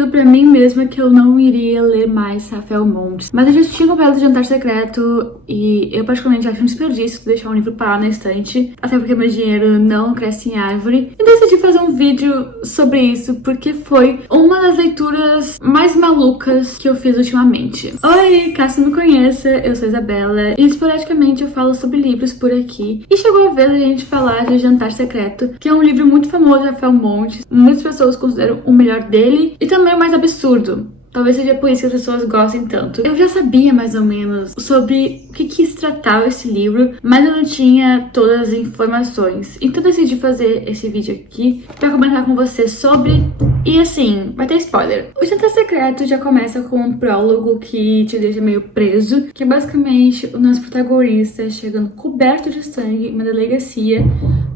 prometido pra mim mesma que eu não iria ler mais Rafael Montes, mas eu já tinha comprado o Jantar Secreto e eu particularmente acho um desperdício deixar um livro parar na estante, até porque meu dinheiro não cresce em árvore, e decidi fazer um vídeo sobre isso porque foi uma das leituras mais malucas que eu fiz ultimamente. Oi, caso não me conheça, eu sou Isabela e esporadicamente eu falo sobre livros por aqui, e chegou a vez a gente falar de Jantar Secreto, que é um livro muito famoso de Rafael Montes. Muitas pessoas consideram o melhor dele e também o mais absurdo. Talvez seja por isso que as pessoas gostem tanto. Eu já sabia mais ou menos sobre o que se tratava esse livro, mas eu não tinha todas as informações. Então eu decidi fazer esse vídeo aqui pra comentar com você sobre... E assim, vai ter spoiler. O Jantar Secreto já começa com um prólogo que te deixa meio preso, que é basicamente o nosso protagonista chegando coberto de sangue em uma delegacia,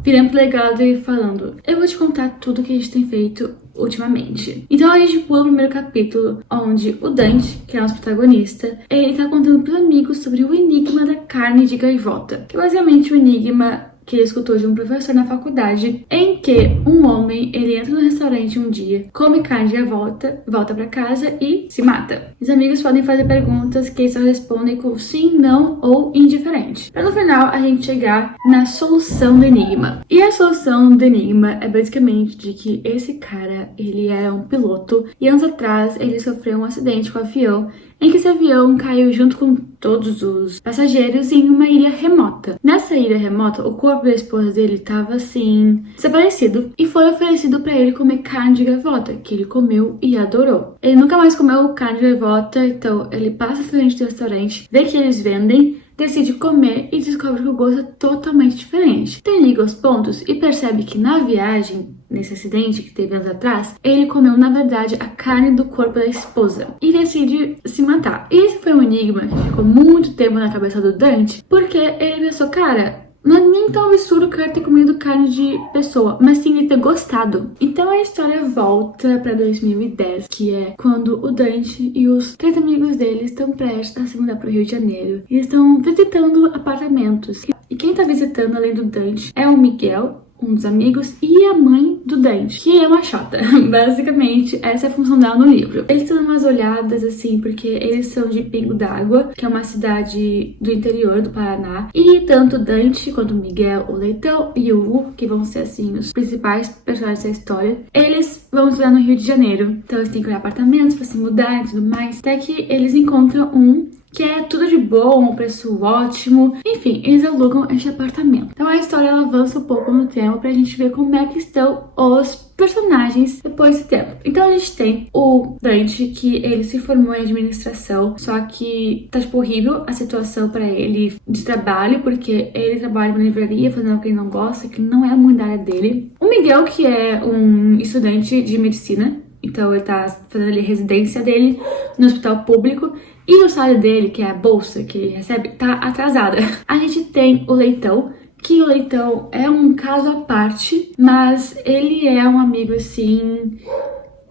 virando pro delegado e falando: eu vou te contar tudo que a gente tem feito ultimamente. Então a gente pula o primeiro capítulo, onde o Dante, que é nosso protagonista, ele tá contando pros amigos sobre o enigma da carne de gaivota, que é basicamente o enigma que ele escutou de um professor na faculdade, em que um homem, ele entra no restaurante um dia, come carne de gaivota, volta pra casa e se mata. Os amigos podem fazer perguntas que eles só respondem com sim, não ou indiferente, para no final a gente chegar na solução do enigma. E a solução do enigma é basicamente de que esse cara, ele é um piloto e anos atrás ele sofreu um acidente com o avião, em que esse avião caiu junto com todos os passageiros em uma ilha remota. Nessa ilha remota, o corpo da esposa dele estava assim, desaparecido, e foi oferecido para ele comer carne de gaivota, que ele comeu e adorou. Ele nunca mais comeu carne de gaivota, então ele passa à frente do restaurante, vê que eles vendem, decide comer e descobre que o gosto é totalmente diferente. Então ele liga os pontos e percebe que na viagem, nesse acidente que teve anos atrás, ele comeu, na verdade, a carne do corpo da esposa e decide se matar. E esse foi um enigma que ficou muito tempo na cabeça do Dante, porque ele pensou, cara, não é nem tão absurdo o cara ter comido carne de pessoa, mas sim ele ter gostado. Então a história volta pra 2010, que é quando o Dante e os 3 amigos dele estão prestes a se mudar pro Rio de Janeiro e estão visitando apartamentos. E quem tá visitando, além do Dante, é o Miguel, um dos amigos, e a mãe do Dante, que é uma chata. Basicamente, essa é a função dela no livro. Eles estão dando umas olhadas, assim, porque eles são de Pingo d'Água, que é uma cidade do interior do Paraná, e tanto o Dante quanto o Miguel, o Leitão e o Hugo, que vão ser, assim, os principais personagens da história, eles vão estudar no Rio de Janeiro. Então eles têm que olhar apartamentos pra se mudar e tudo mais, até que eles encontram um que é tudo de bom, um preço ótimo. Enfim, eles alugam este apartamento. Então a história ela avança um pouco no tempo pra gente ver como é que estão os personagens depois desse tempo. Então a gente tem o Dante, que ele se formou em administração, só que tá tipo horrível a situação pra ele de trabalho, porque ele trabalha em uma livraria fazendo o que ele não gosta, que não é muito da área dele. O Miguel, que é um estudante de medicina, então ele tá fazendo ali a residência dele no hospital público, e o salário dele, que é a bolsa que ele recebe, tá atrasada. A gente tem o Leitão, que o Leitão é um caso à parte, mas ele é um amigo, assim...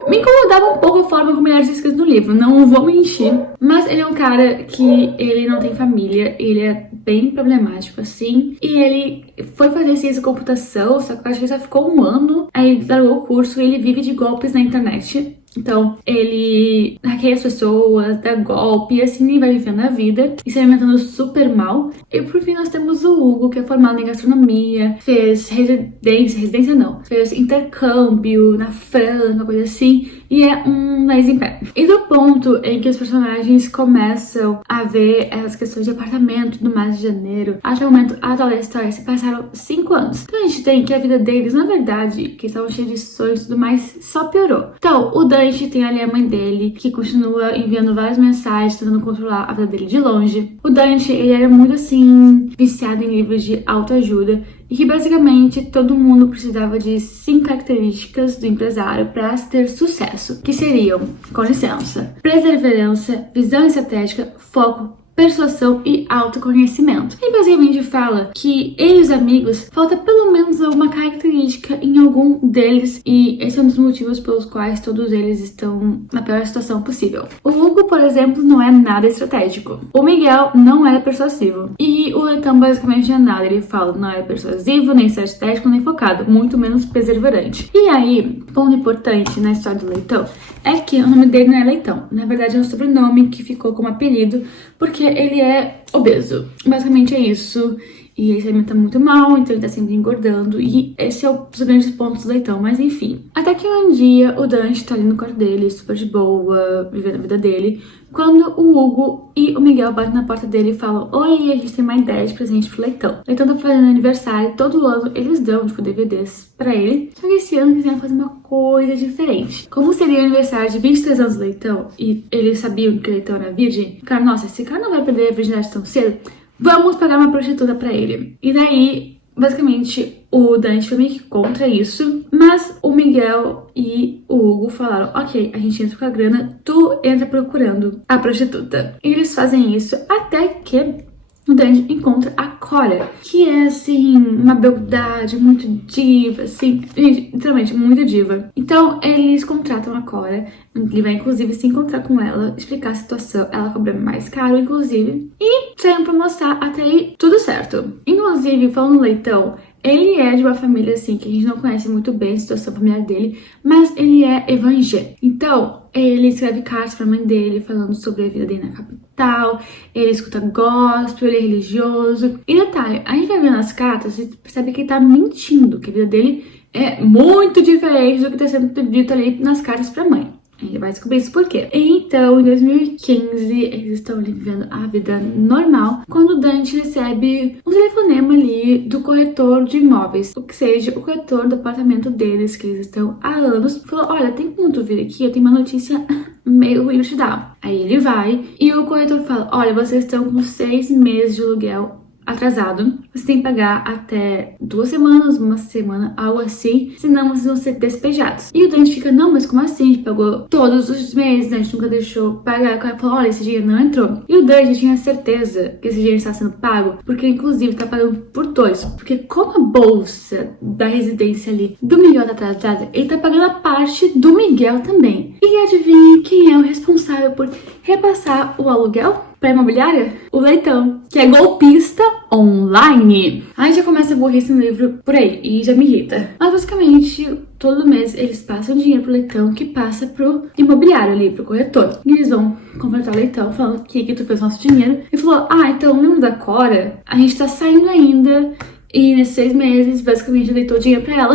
Me incomodava um pouco a forma como ele era escrito no livro, não vou mentir. Mas ele é um cara que ele não tem família, ele é bem problemático, assim. E ele foi fazer ciência de computação, só que eu acho que ele só ficou um ano. Aí ele largou o curso e ele vive de golpes na internet. Então, ele hackeia as pessoas, dá golpe, e assim ele vai vivendo a vida e se alimentando super mal. E por fim nós temos o Hugo, que é formado em gastronomia, fez residência não, fez intercâmbio na França, coisa assim, e é um nariz em pé. E do ponto em que os personagens começam a ver essas questões de apartamento e tudo mais de janeiro, até o momento atual da história, se passaram 5 anos. Então a gente tem que a vida deles, na verdade, que estavam cheios de sonhos e tudo mais, só piorou. Então, o Dante tem ali a mãe dele, que continua enviando várias mensagens, tentando controlar a vida dele de longe. O Dante, ele era muito, assim, viciado em livros de autoajuda, e que basicamente todo mundo precisava de 5 características do empresário para ter sucesso, que seriam, com licença, perseverança, visão estratégica, foco, persuasão e autoconhecimento. E basicamente fala que ele e os amigos falta pelo menos uma característica em algum deles, e esse é um dos motivos pelos quais todos eles estão na pior situação possível. O Hugo, por exemplo, não é nada estratégico. O Miguel não era persuasivo. E o Leitão basicamente não é nada. Ele fala, não é persuasivo, nem estratégico, nem focado, muito menos perseverante. E aí, ponto importante na história do Leitão é que o nome dele não é Leitão. Na verdade, é um sobrenome que ficou como apelido porque ele é obeso. Basicamente é isso. E ele se alimenta muito mal, então ele tá sempre engordando. E esse é um dos grandes pontos do Leitão, mas enfim. Até que um dia o Dante tá ali no quarto dele, super de boa, vivendo a vida dele, quando o Hugo e o Miguel batem na porta dele e falam: oi, a gente tem uma ideia de presente pro Leitão. O Leitão tá fazendo aniversário, todo ano eles dão, tipo, DVDs pra ele. Só que esse ano quiseram fazer uma coisa diferente. Como seria o aniversário de 23 anos do Leitão, e eles sabiam que o Leitão era virgem, ficaram, nossa, esse cara não vai perder a virgindade tão cedo, vamos pagar uma prostituta pra ele. E daí, basicamente, o Dante foi meio que contra isso, mas o Miguel e o Hugo falaram: ok, a gente entra com a grana, tu entra procurando a prostituta. E eles fazem isso até que o Dante encontra a Cora, que é, assim, uma beldade, muito diva, assim, literalmente, muito diva. Então, eles contratam a Cora, ele vai, inclusive, se encontrar com ela, explicar a situação, ela cobra mais caro, inclusive, e saem pra mostrar até aí tudo certo. Inclusive, falando no Leitão, ele é de uma família, assim, que a gente não conhece muito bem a situação familiar dele, mas ele é evangélico. Então, ele escreve cartas pra mãe dele falando sobre a vida dele na capital, ele escuta gospel, ele é religioso. E detalhe, a gente vai vendo as cartas e percebe que ele tá mentindo, que a vida dele é muito diferente do que tá sendo dito ali nas cartas pra mãe. A gente vai descobrir isso por quê. Então, em 2015, eles estão vivendo a vida normal, quando o Dante recebe um telefonema ali do corretor de imóveis, ou que seja, o corretor do apartamento deles, que eles estão há anos, falou: olha, tem como tu vir aqui? Eu tenho uma notícia meio ruim pra te dar. Aí ele vai e o corretor fala: olha, vocês estão com 6 meses de aluguel atrasado, você tem que pagar até 2 semanas, uma semana, algo assim, senão vocês vão ser despejados. E o Dante fica: não, mas como assim? A gente pagou todos os meses, a gente nunca deixou pagar. O cara falou: olha, esse dinheiro não entrou. E o Dante tinha certeza que esse dinheiro está sendo pago, porque inclusive tá pagando por 2, porque como a bolsa da residência ali do Miguel tá atrasada, ele tá pagando a parte do Miguel também. E adivinha quem é o responsável por repassar o aluguel pra imobiliária? O Leitão, que é golpista online. Aí já começa a burrice no livro por aí, e já me irrita. Mas basicamente, todo mês eles passam dinheiro pro Leitão, que passa pro imobiliário ali, pro corretor. E eles vão confrontar o Leitão, falando que tu fez nosso dinheiro. E falou: ah, então lembra da Cora? A gente tá saindo ainda, e nesses 6 meses, basicamente, deitou dinheiro pra ela.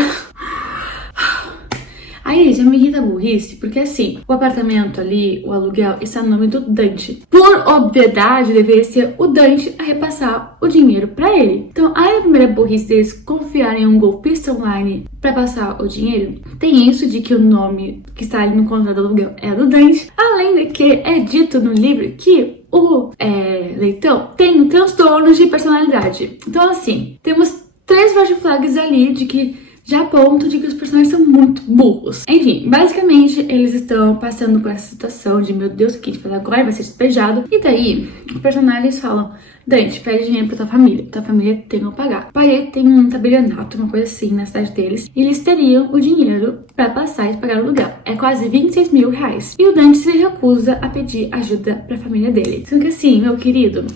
Aí já me irrita a burrice, porque assim, o apartamento ali, o aluguel, está no nome do Dante. Por obviedade, deveria ser o Dante a repassar o dinheiro pra ele. Então, aí a primeira burrice deles confiarem em um golpista online pra passar o dinheiro, tem isso de que o nome que está ali no contrato do aluguel é do Dante, além de que é dito no livro que o Leitão tem um transtorno de personalidade. Então, assim, temos 3 red flags ali de que já a ponto de que os personagens são muito burros. Enfim, basicamente, eles estão passando por essa situação de: meu Deus, o que a gente faz agora? Vai ser despejado. E daí, os personagens falam: Dante, pede dinheiro pra tua família tem que pagar. Pai tem um tabelionato, uma coisa assim, na cidade deles, e eles teriam o dinheiro pra passar e pagar o aluguel. É quase 26 mil reais. E o Dante se recusa a pedir ajuda pra família dele. Sendo que assim, meu querido,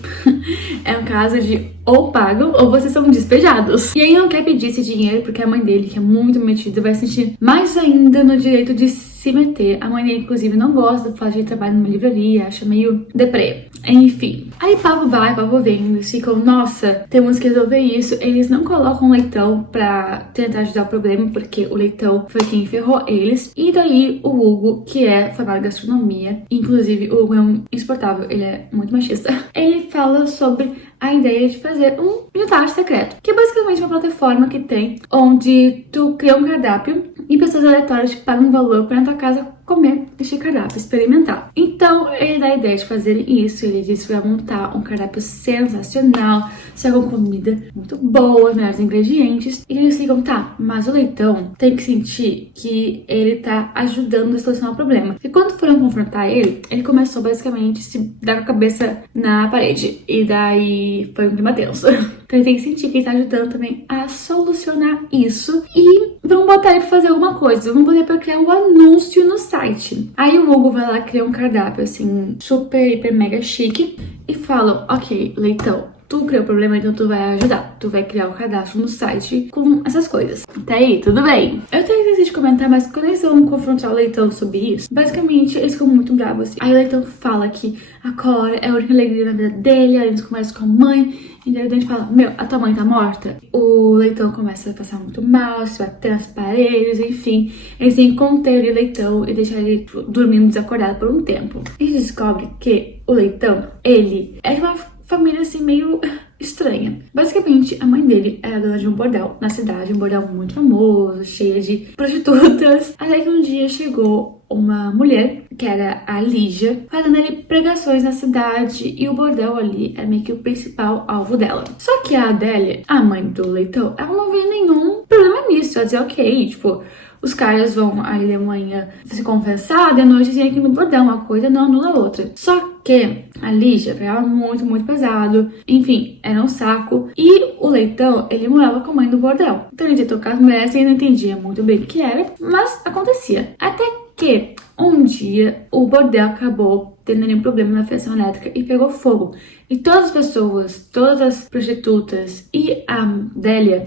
é um caso de ou pagam ou vocês são despejados. E aí não quer pedir esse dinheiro porque a mãe dele, que é muito metida, vai sentir mais ainda no direito de se meter. A mãe dele, inclusive, não gosta do fato de trabalhar numa livraria, acha meio deprê. Enfim. Aí papo vai, papo vem, eles ficam: nossa, temos que resolver isso. Eles não colocam o Leitão pra tentar ajudar o problema, porque o Leitão foi quem ferrou eles. E daí o Hugo, que é formado em gastronomia, inclusive o Hugo é um insuportável, ele é muito machista, ele fala sobre a ideia de fazer um jantar secreto, que é basicamente uma plataforma que tem onde tu cria um cardápio e pessoas aleatórias te pagam um valor pra entrar pra casa comer este cardápio, experimentar. Então, ele dá a ideia de fazer isso. Ele disse que vai montar um cardápio sensacional, só com comida muito boa, melhores ingredientes. E eles ficam, tá, mas o Leitão tem que sentir que ele tá ajudando a solucionar o problema. E quando foram confrontar ele, ele começou basicamente a se dar com a cabeça na parede. E daí foi um clima tenso. Então ele tem que sentir que ele tá ajudando também a solucionar isso. E vamos botar ele pra fazer alguma coisa. Vamos botar ele pra criar um anúncio no site. Aí o Hugo vai lá criar um cardápio assim, super, hiper, mega chique. E falam, ok, Leitão, tu criou o problema, então tu vai ajudar. Tu vai criar o cadastro no site com essas coisas. Até aí, tudo bem. Eu até esqueci de comentar, mas quando eles vão confrontar o Leitão sobre isso, basicamente eles ficam muito bravos assim. Aí o Leitão fala que a Cora é a única alegria na vida dele, aí eles conversam com a mãe, e daí o Dante fala, meu, a tua mãe tá morta? O Leitão começa a passar muito mal, se bater nas paredes, enfim. Eles têm que conter o Leitão e deixar ele dormindo desacordado por um tempo. Eles descobrem que o Leitão, ele é uma família assim meio estranha. Basicamente, a mãe dele era dona de um bordel na cidade, um bordel muito famoso, cheio de prostitutas. Até que um dia chegou uma mulher, que era a Lígia, fazendo ali pregações na cidade, e o bordel ali é meio que o principal alvo dela. Só que a Adélia, a mãe do Leitão, ela não vê nenhum problema nisso. Ela dizia, ok, tipo, os caras vão ali de manhã se confessar, de noite tem aqui no bordel, uma coisa não anula a outra. Só que a Lígia pegava muito, muito pesado, enfim, era um saco. E o Leitão, ele morava com a mãe do bordel. Então ele tentou tocar as mulheres e ele não entendia muito bem o que era, mas acontecia. Até que um dia o bordel acabou tendo um problema na fiação elétrica e pegou fogo. E todas as pessoas, todas as prostitutas e a Délia,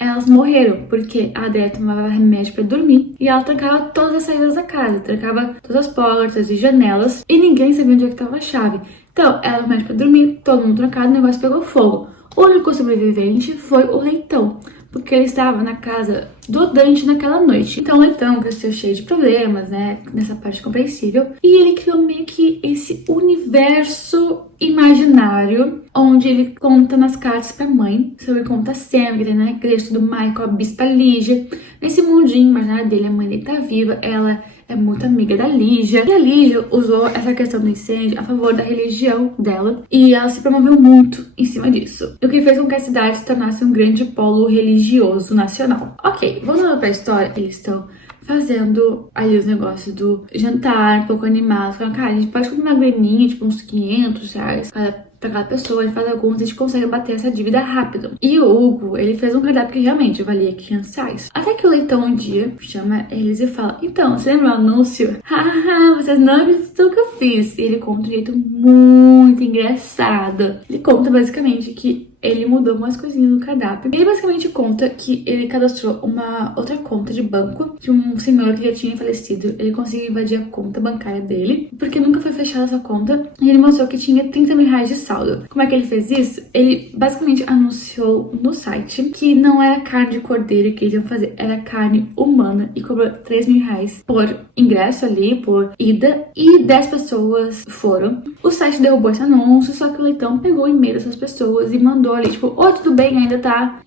elas morreram, porque a Adélia tomava remédio pra dormir e ela trancava todas as saídas da casa, trancava todas as portas e janelas e ninguém sabia onde é que tava a chave. Então, ela remédio pra dormir, todo mundo trancado, o negócio pegou fogo. O único sobrevivente foi o Leitão, porque ele estava na casa do Dante naquela noite. Então o Leitão cresceu cheio de problemas, né, nessa parte compreensível, e ele criou meio que esse universo imaginário, onde ele conta nas cartas pra mãe sobre como tá sendo, que tem na igreja, tudo mais, com a bispa Lígia. Nesse mundinho imaginário dele, a mãe dele tá viva, ela é muito amiga da Lígia. E a Lígia usou essa questão do incêndio a favor da religião dela. E ela se promoveu muito em cima disso. O que fez com que a cidade se tornasse um grande polo religioso nacional. Ok, voltando pra história, eles estão fazendo ali os negócios do jantar, um pouco animados. Falando, cara, a gente pode comer uma graninha, tipo uns 500 reais pra cada pessoa, a gente faz alguns, a gente consegue bater essa dívida rápido. E o Hugo, ele fez um cardápio que realmente valia 500 reais. Até que o Leitão um dia chama eles e fala, então, você lembra o anúncio? Haha, vocês não acreditam o que eu fiz. E ele conta de um jeito muito engraçado. Ele conta basicamente que ele mudou umas coisinhas no cardápio. Ele basicamente conta que ele cadastrou uma outra conta de banco de um senhor que já tinha falecido. Ele conseguiu invadir a conta bancária dele, porque nunca foi fechada essa conta. E ele mostrou que tinha 30 mil reais de saldo. Como é que ele fez isso? Ele basicamente anunciou no site que não era carne de cordeiro que eles iam fazer, era carne humana, e cobrou 3 mil reais por ingresso ali, por ida, e 10 pessoas foram. O site derrubou esse anúncio, só que o Leitão pegou o e-mail dessas pessoas e mandou ali, tipo, oi, tudo bem, ainda tá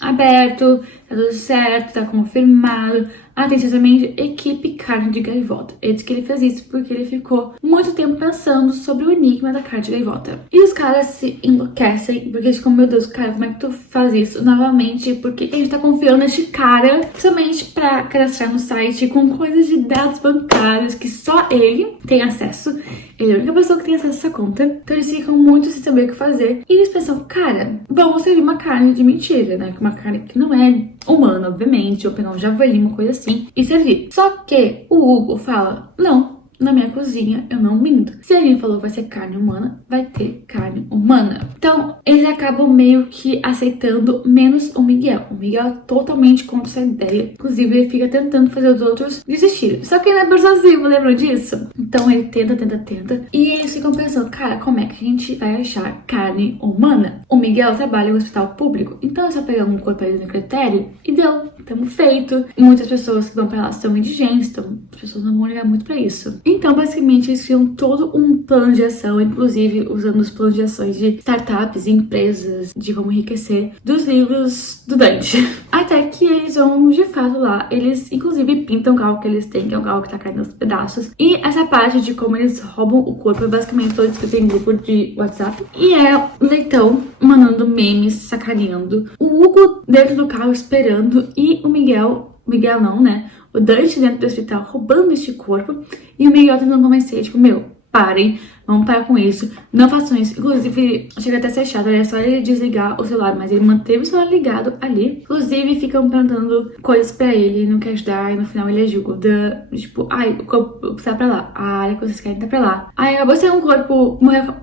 aberto, tá tudo certo, tá confirmado. Atenciosamente, equipe carne de gaivota. Ele disse que ele fez isso porque ele ficou muito tempo pensando sobre o enigma da carne de gaivota. E os caras se enlouquecem, porque eles ficam, meu Deus, cara, como é que tu faz isso novamente? Porque ele tá confiando neste cara somente pra cadastrar no site com coisas de dados bancários que só ele tem acesso. Ele é a única pessoa que tem acesso a essa conta. Então eles ficam muito sem saber o que fazer. E eles pensam, cara, vamos servir uma carne de mentira, né? Uma carne que não é humana, obviamente, ou pegar um javali, uma coisa assim, e servir. Só que o Hugo fala, não, na minha cozinha eu não minto. Se alguém falou que vai ser carne humana, vai ter carne humana. Então, eles acabam meio que aceitando, menos o Miguel. O Miguel é totalmente contra essa ideia. Inclusive, ele fica tentando fazer os outros desistirem. Só que ele é persuasivo, lembram disso? Então, ele tenta. E eles ficam pensando, cara, como é que a gente vai achar carne humana? O Miguel trabalha no hospital público, então é só pegar um corpo ali no critério e deu. tamo feito. Muitas pessoas que vão pra lá são indigentes, então as pessoas não vão ligar muito pra isso. Então, basicamente, eles criam todo um plano de ação, inclusive usando os planos de ações de startups e empresas de como enriquecer dos livros do Dante. Até que eles vão, de fato, lá. Eles, inclusive, pintam o carro que eles têm, que é um carro que tá caindo aos pedaços. E essa parte de como eles roubam o corpo é basicamente todo escrito em grupo de WhatsApp. E é o Leitão mandando memes, sacaneando. O Hugo dentro do carro esperando. E o Miguel não, né? O Dante dentro do hospital roubando este corpo. E o Miguel tentando convencer, tipo, meu, parem, vamos parar com isso, não façam isso. Inclusive, chega até a ser chato, é só ele desligar o celular, mas ele manteve o celular ligado ali. Inclusive, ficam perguntando coisas pra ele, não quer ajudar, e no final ele ajuda. Tipo, ai, o corpo tá pra lá, a área que vocês querem tá pra lá. Aí, acabou sendo um corpo,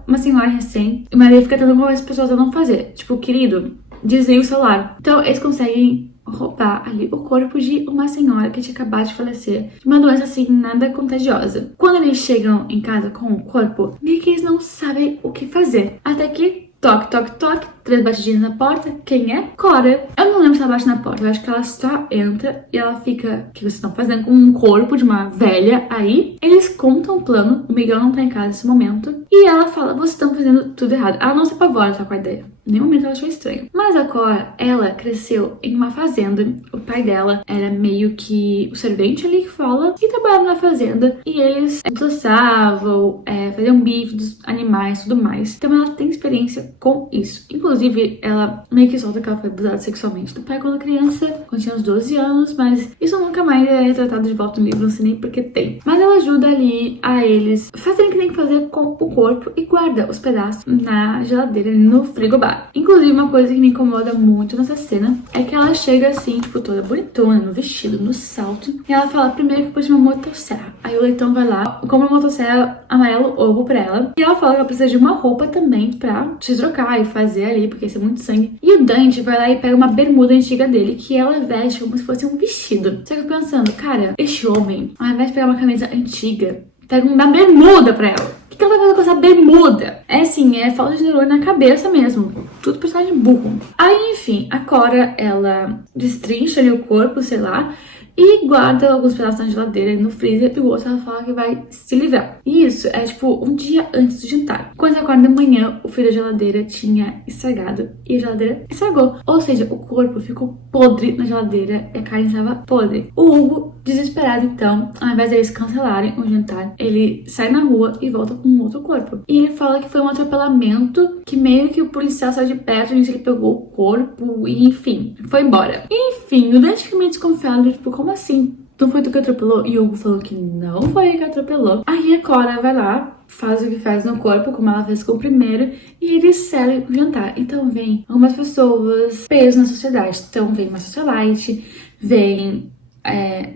uma senhora recém, mas ele fica tentando convencer as pessoas a não fazer. Tipo, querido, desliga o celular. Então, eles conseguem roubar ali o corpo de uma senhora que tinha acabado de falecer de uma doença assim, nada contagiosa. Quando eles chegam em casa com o corpo, meio que eles não sabem o que fazer. Até que toque, toque, toque, 3 batidinhas na porta. Quem é? Cora. Eu não lembro se ela bate na porta, eu acho que ela só entra e ela fica: o que vocês estão fazendo com um corpo de uma velha aí? Eles contam o plano, o Miguel não tá em casa nesse momento, e ela fala: vocês estão fazendo tudo errado. Ela não se apavora, tá com a ideia. Em nenhum momento ela achou estranho. Mas a Cora, ela cresceu em uma fazenda. O pai dela era meio que o servente ali que fala, e trabalhava na fazenda. E eles desossavam, faziam bife dos animais e tudo mais. Então ela tem experiência com isso. Inclusive, ela meio que solta que ela foi abusada sexualmente do pai quando criança, quando tinha uns 12 anos, mas isso nunca mais é retratado de volta no livro, não sei nem porque tem. Mas ela ajuda ali a eles fazerem o que tem que fazer com o corpo e guarda os pedaços na geladeira, no frigobar. Inclusive, uma coisa que me incomoda muito nessa cena é que ela chega assim, tipo, toda bonitona, no vestido, no salto, e ela fala primeiro que pode uma motosserra. Aí o Leitão vai lá, compra uma motosserra amarelo ovo pra ela, e ela fala que ela precisa de uma roupa também pra se trocar e fazer ali, porque isso é muito sangue. E o Dante vai lá e pega uma bermuda antiga dele, que ela veste como se fosse um vestido. Só que eu pensando, cara, este homem, ao invés de pegar uma camisa antiga, pega uma bermuda pra ela. O que ela vai fazer com essa bermuda? É assim, é falta de neurônio na cabeça mesmo. Tudo personagem burro. Aí, enfim, a Cora, ela destrincha ali o corpo, sei lá, e guarda alguns pedaços na geladeira e no freezer, e o outro ela fala que vai se livrar. E isso é tipo um dia antes do jantar. Quando ela acorda de manhã, o fio da geladeira tinha estragado e a geladeira estragou. Ou seja, o corpo ficou podre na geladeira e a carne estava podre. O Hugo, desesperado então, ao invés deles cancelarem o jantar, ele sai na rua e volta com um outro corpo. E ele fala que foi um atropelamento, que meio que o policial saiu de perto, e ele pegou o corpo e enfim, foi embora. Enfim, o Dante fica meio desconfiado, tipo, como assim? Não foi tu que atropelou? E o Hugo falou que não foi ele que atropelou. Aí a Cora vai lá, faz o que faz no corpo, como ela fez com o primeiro, e eles servem o jantar. Então vem algumas pessoas peso na sociedade. Então vem uma socialite, vem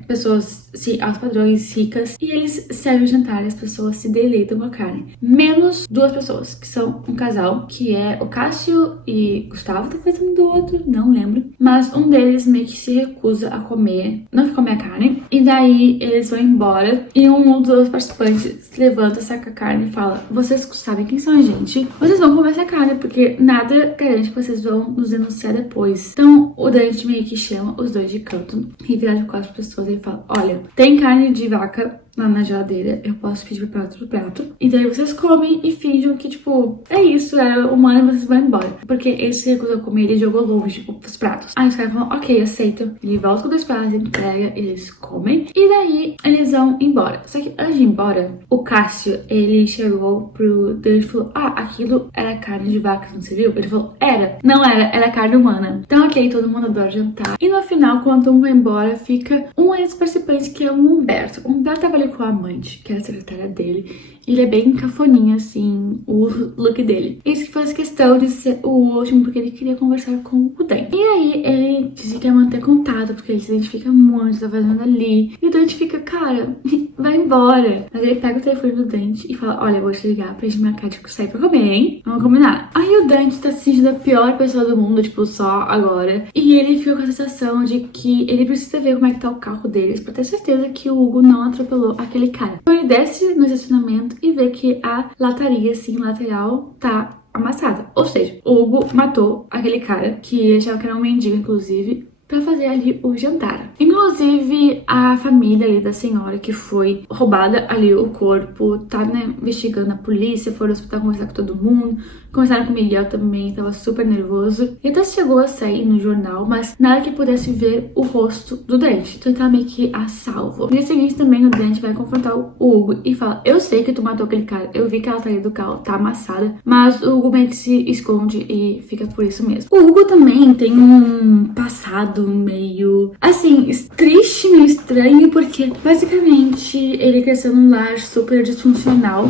pessoas altos padrões, ricas, e eles servem o jantar e as pessoas se deleitam com a carne. Menos 2 pessoas, que são um casal, que é o Cássio e Gustavo, tá fazendo do outro, não lembro. Mas um deles meio que se recusa a comer, não quer comer a carne, e daí eles vão embora, e um dos participantes se levanta, saca a carne e fala: vocês sabem quem são a gente, vocês vão comer essa carne, porque nada garante que vocês vão nos denunciar depois. Então o Dante meio que chama os dois de canto e vira de 4 pessoas e fala: olha, tem carne de vaca lá na geladeira, eu posso pedir pra outro prato. E daí vocês comem e fingem que, tipo, é isso, é humano e vocês vão embora. Porque esse se recusou a comer, ele jogou longe, tipo, os pratos. Aí os caras falam: ok, aceito. Ele volta com 2 pratos, entrega, eles comem. E daí eles vão embora. Só que antes de ir embora, o Cássio, ele chegou pro Deus e falou: ah, aquilo era carne de vaca, não se viu? Ele falou: era. Não era, era carne humana. Então, ok, todo mundo adora jantar. E no final, quando um vai embora, fica um dos participantes, que é o Humberto. O Humberto tava ali com a amante, que era a secretária dele. E ele é bem cafoninha, assim, o look dele. Isso que faz questão de ser o último, porque ele queria conversar com o Dan. E aí, ele disse que quer manter contato, porque ele se identifica muito, tá fazendo ali. E o Dante fica: cara, vai embora. Mas ele pega o telefone do Dante e fala: olha, eu vou te ligar pra gente marcar de sair pra comer, hein? Vamos combinar. Aí o Dante tá se sentindo a pior pessoa do mundo, tipo, só agora. E ele fica com a sensação de que ele precisa ver como é que tá o carro deles, pra ter certeza que o Hugo não atropelou aquele cara. Então ele desce no estacionamento e vê que a lataria, assim, lateral, tá amassada. Ou seja, o Hugo matou aquele cara, que achava que era um mendigo, inclusive, pra fazer ali o jantar. Inclusive, a família ali da senhora que foi roubada ali o corpo, tá, né, investigando a polícia, foram ao hospital conversar com todo mundo, conversaram com o Miguel também, tava super nervoso. E até chegou a sair no jornal, mas nada que pudesse ver o rosto do Dante. Então ele tá meio que a salvo. No dia seguinte também o Dante vai confrontar o Hugo e fala: eu sei que tu matou aquele cara, eu vi que ela tá aí do carro, tá amassada, mas o Hugo meio que se esconde e fica por isso mesmo. O Hugo também tem um passado meio, assim, triste, meio estranho, porque basicamente ele cresceu num lar super disfuncional.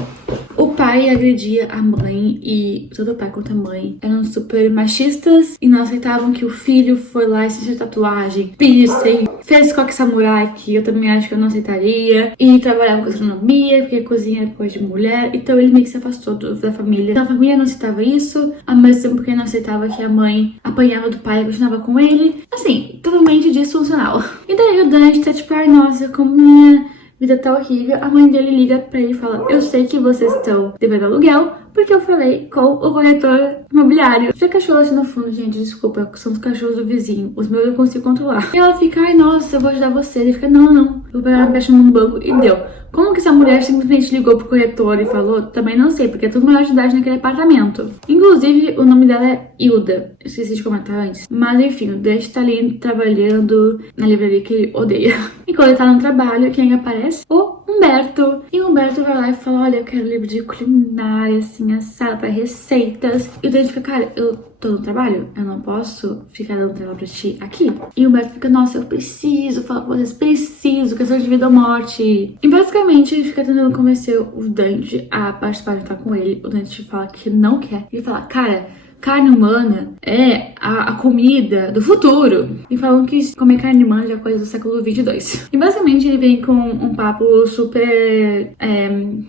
O pai agredia a mãe e tanto o pai quanto a mãe eram super machistas e não aceitavam que o filho foi lá e se fez tatuagem, piercing, fez coque samurai, que eu também acho que eu não aceitaria, e trabalhava com gastronomia, porque cozinha é coisa de mulher, então ele meio que se afastou da família. Então a família não aceitava isso, ao mesmo tempo que não aceitava que a mãe apanhava do pai e continuava com ele. Assim, totalmente disfuncional. E daí o Dante tá tipo, ai nossa, como minha vida tá horrível. A mãe dele liga pra ele e fala: eu sei que vocês estão devendo aluguel, porque eu falei com o corretor imobiliário. Tinha cachorro assim no fundo, gente, desculpa, são os cachorros do vizinho. Os meus eu consigo controlar. E ela fica: ai, nossa, eu vou ajudar você. Ele fica: não, eu vou pegar empréstimo no banco. E deu. Como que essa mulher simplesmente ligou pro corretor e falou? Também não sei, porque é tudo maior de idade naquele apartamento. Inclusive, o nome dela é Hilda. Esqueci de comentar antes. Mas enfim, o Dante tá ali trabalhando na livraria que ele odeia. E quando ele tá no trabalho, quem aparece? O Humberto. E o Humberto vai lá e fala: olha, eu quero livro de culinária, assim, assada pra receitas. E o Dante fica: cara, eu tô no trabalho, eu não posso ficar dando trabalho pra ti aqui. E o Humberto fica: nossa, eu preciso falar com vocês, preciso, questão de vida ou morte. E basicamente ele fica tentando convencer o Dante a participar de estar com ele. O Dante fala que não quer. Ele fala: cara, carne humana é a comida do futuro. E falam que comer carne humana já é coisa do século 22. E basicamente ele vem com um papo super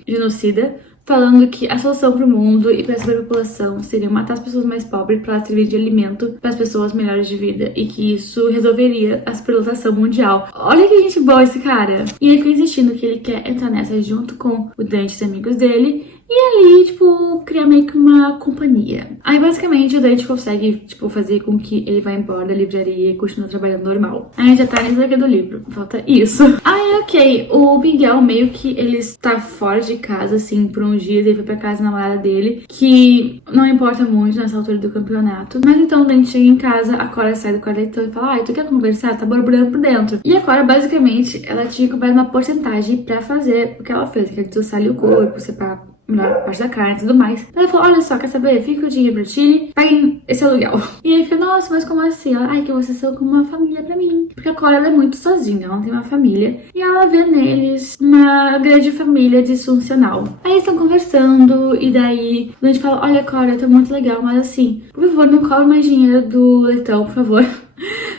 genocida, falando que a solução para o mundo e para a sobrepopulação seria matar as pessoas mais pobres para servir de alimento para as pessoas melhores de vida, e que isso resolveria a superlotação mundial. Olha que gente boa esse cara! E ele fica insistindo que ele quer entrar nessa junto com o Dante e os amigos dele, e ali, tipo, criar meio que uma companhia. Aí, basicamente, o Dante consegue, tipo, fazer com que ele vá embora da livraria e continue trabalhando normal. Aí já tá nesse daqui do livro. Falta isso. Aí, ok. O Miguel, meio que ele está fora de casa, assim, por uns dias. Ele foi pra casa da namorada dele, que não importa muito nessa altura do campeonato. Mas então o Dante chega em casa, a Cora sai do quarto e fala: ai, tu quer conversar? Tá borbulhando por dentro. E a Cora, basicamente, ela tinha comprado uma porcentagem pra fazer o que ela fez, que é desossar ali o corpo, separar melhor parte da carne e tudo mais. Ela falou: olha só, quer saber? Fica o dinheiro pra ti, paguem esse aluguel. E aí fica: nossa, mas como assim? Ela: ai, que vocês são como uma família pra mim. Porque a Cora, ela é muito sozinha, ela não tem uma família. E ela vê neles uma grande família disfuncional. Aí eles estão conversando, e daí a gente fala: olha, Cora, tá muito legal, mas assim, por favor, não cobre mais dinheiro do leitão, por favor.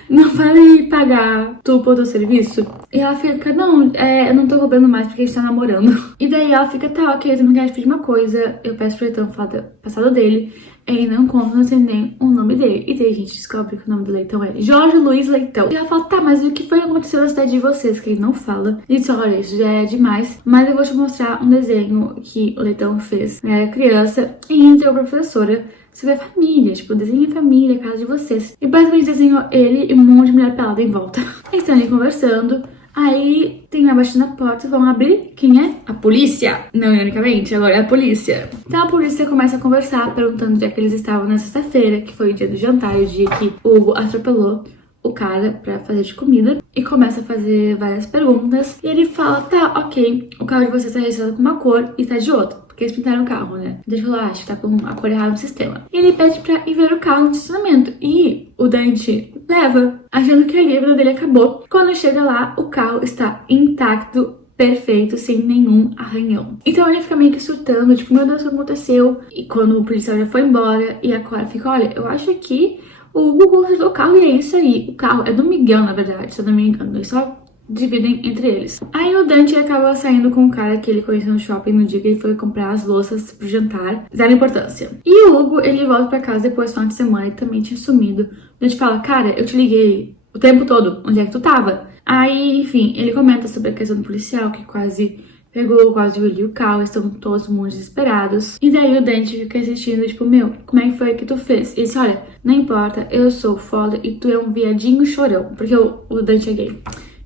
Não vale pagar tu por teu serviço. E ela fica: não, eu não tô cobrando mais porque a gente tá namorando. E daí ela fica: tá, ok, eu também quero te pedir uma coisa. Eu peço pro Leitão falar do passado dele. Ele não conta, não sei nem o nome dele. E daí a gente descobre que o nome do Leitão é Jorge Luiz Leitão. E ela fala: tá, mas o que foi que aconteceu na cidade de vocês? Que ele não fala. E diz: olha, isso já é demais, mas eu vou te mostrar um desenho que o Leitão fez quando era criança e entregou pra professora. Você vê família, tipo, desenha família, casa de vocês. E basicamente desenhou ele e um monte de mulher pelada em volta. Eles estão ali conversando. Aí tem uma batida na porta, vão abrir. Quem é? A polícia. Não, ironicamente, agora é a polícia. Então a polícia começa a conversar, perguntando onde é que eles estavam na sexta-feira, que foi o dia do jantar, o dia que o Hugo atropelou o cara pra fazer de comida. E começa a fazer várias perguntas. E ele fala: tá, ok, o carro de vocês tá registrado com uma cor e tá de outra. Porque eles pintaram o carro, né? Ele falou: acho que tá com a cor errada no sistema. E ele pede pra ir ver o carro no estacionamento. E o Dante leva, achando que a vida dele acabou. Quando chega lá, o carro está intacto, perfeito, sem nenhum arranhão. Então ele fica meio que surtando, tipo, meu Deus, o que aconteceu? E quando o policial já foi embora, e a Cora fica: olha, eu acho que o Google consertou o carro e é isso aí. O carro é do Miguel, na verdade, se eu não me engano. Ele só dividem entre eles. Aí o Dante acaba saindo com um cara que ele conheceu no shopping no dia que ele foi comprar as louças pro jantar. Zero importância. E o Hugo, ele volta pra casa depois do final de semana e também tinha sumido. O Dante fala: cara, eu te liguei o tempo todo, onde é que tu tava? Aí, enfim, ele comenta sobre a questão do policial, que quase pegou quase o Cal, estão todos muito desesperados. E daí o Dante fica insistindo, tipo, meu, como é que foi que tu fez? E ele disse, olha, não importa, eu sou foda e tu é um viadinho chorão, porque o Dante é gay.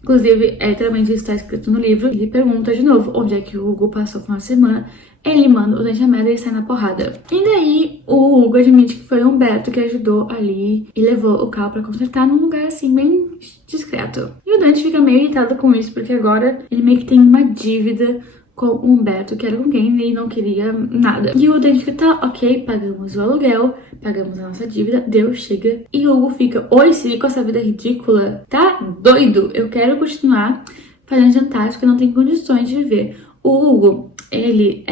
Inclusive, é literalmente isso está escrito no livro. Ele pergunta de novo onde é que o Hugo passou o final de semana. Ele manda o Dante a merda e sai na porrada. E daí, o Hugo admite que foi o Humberto que ajudou ali e levou o carro pra consertar num lugar assim, bem discreto. E o Dante fica meio irritado com isso, porque agora ele meio que tem uma dívida com o Humberto, que era com quem ele não queria nada. E o Dante fica, tá, ok, pagamos o aluguel, pagamos a nossa dívida, Deus chega. E o Hugo fica, oi, Siri, com essa vida ridícula, tá doido? Eu quero continuar fazendo jantares porque eu não tenho condições de viver. O Hugo, ele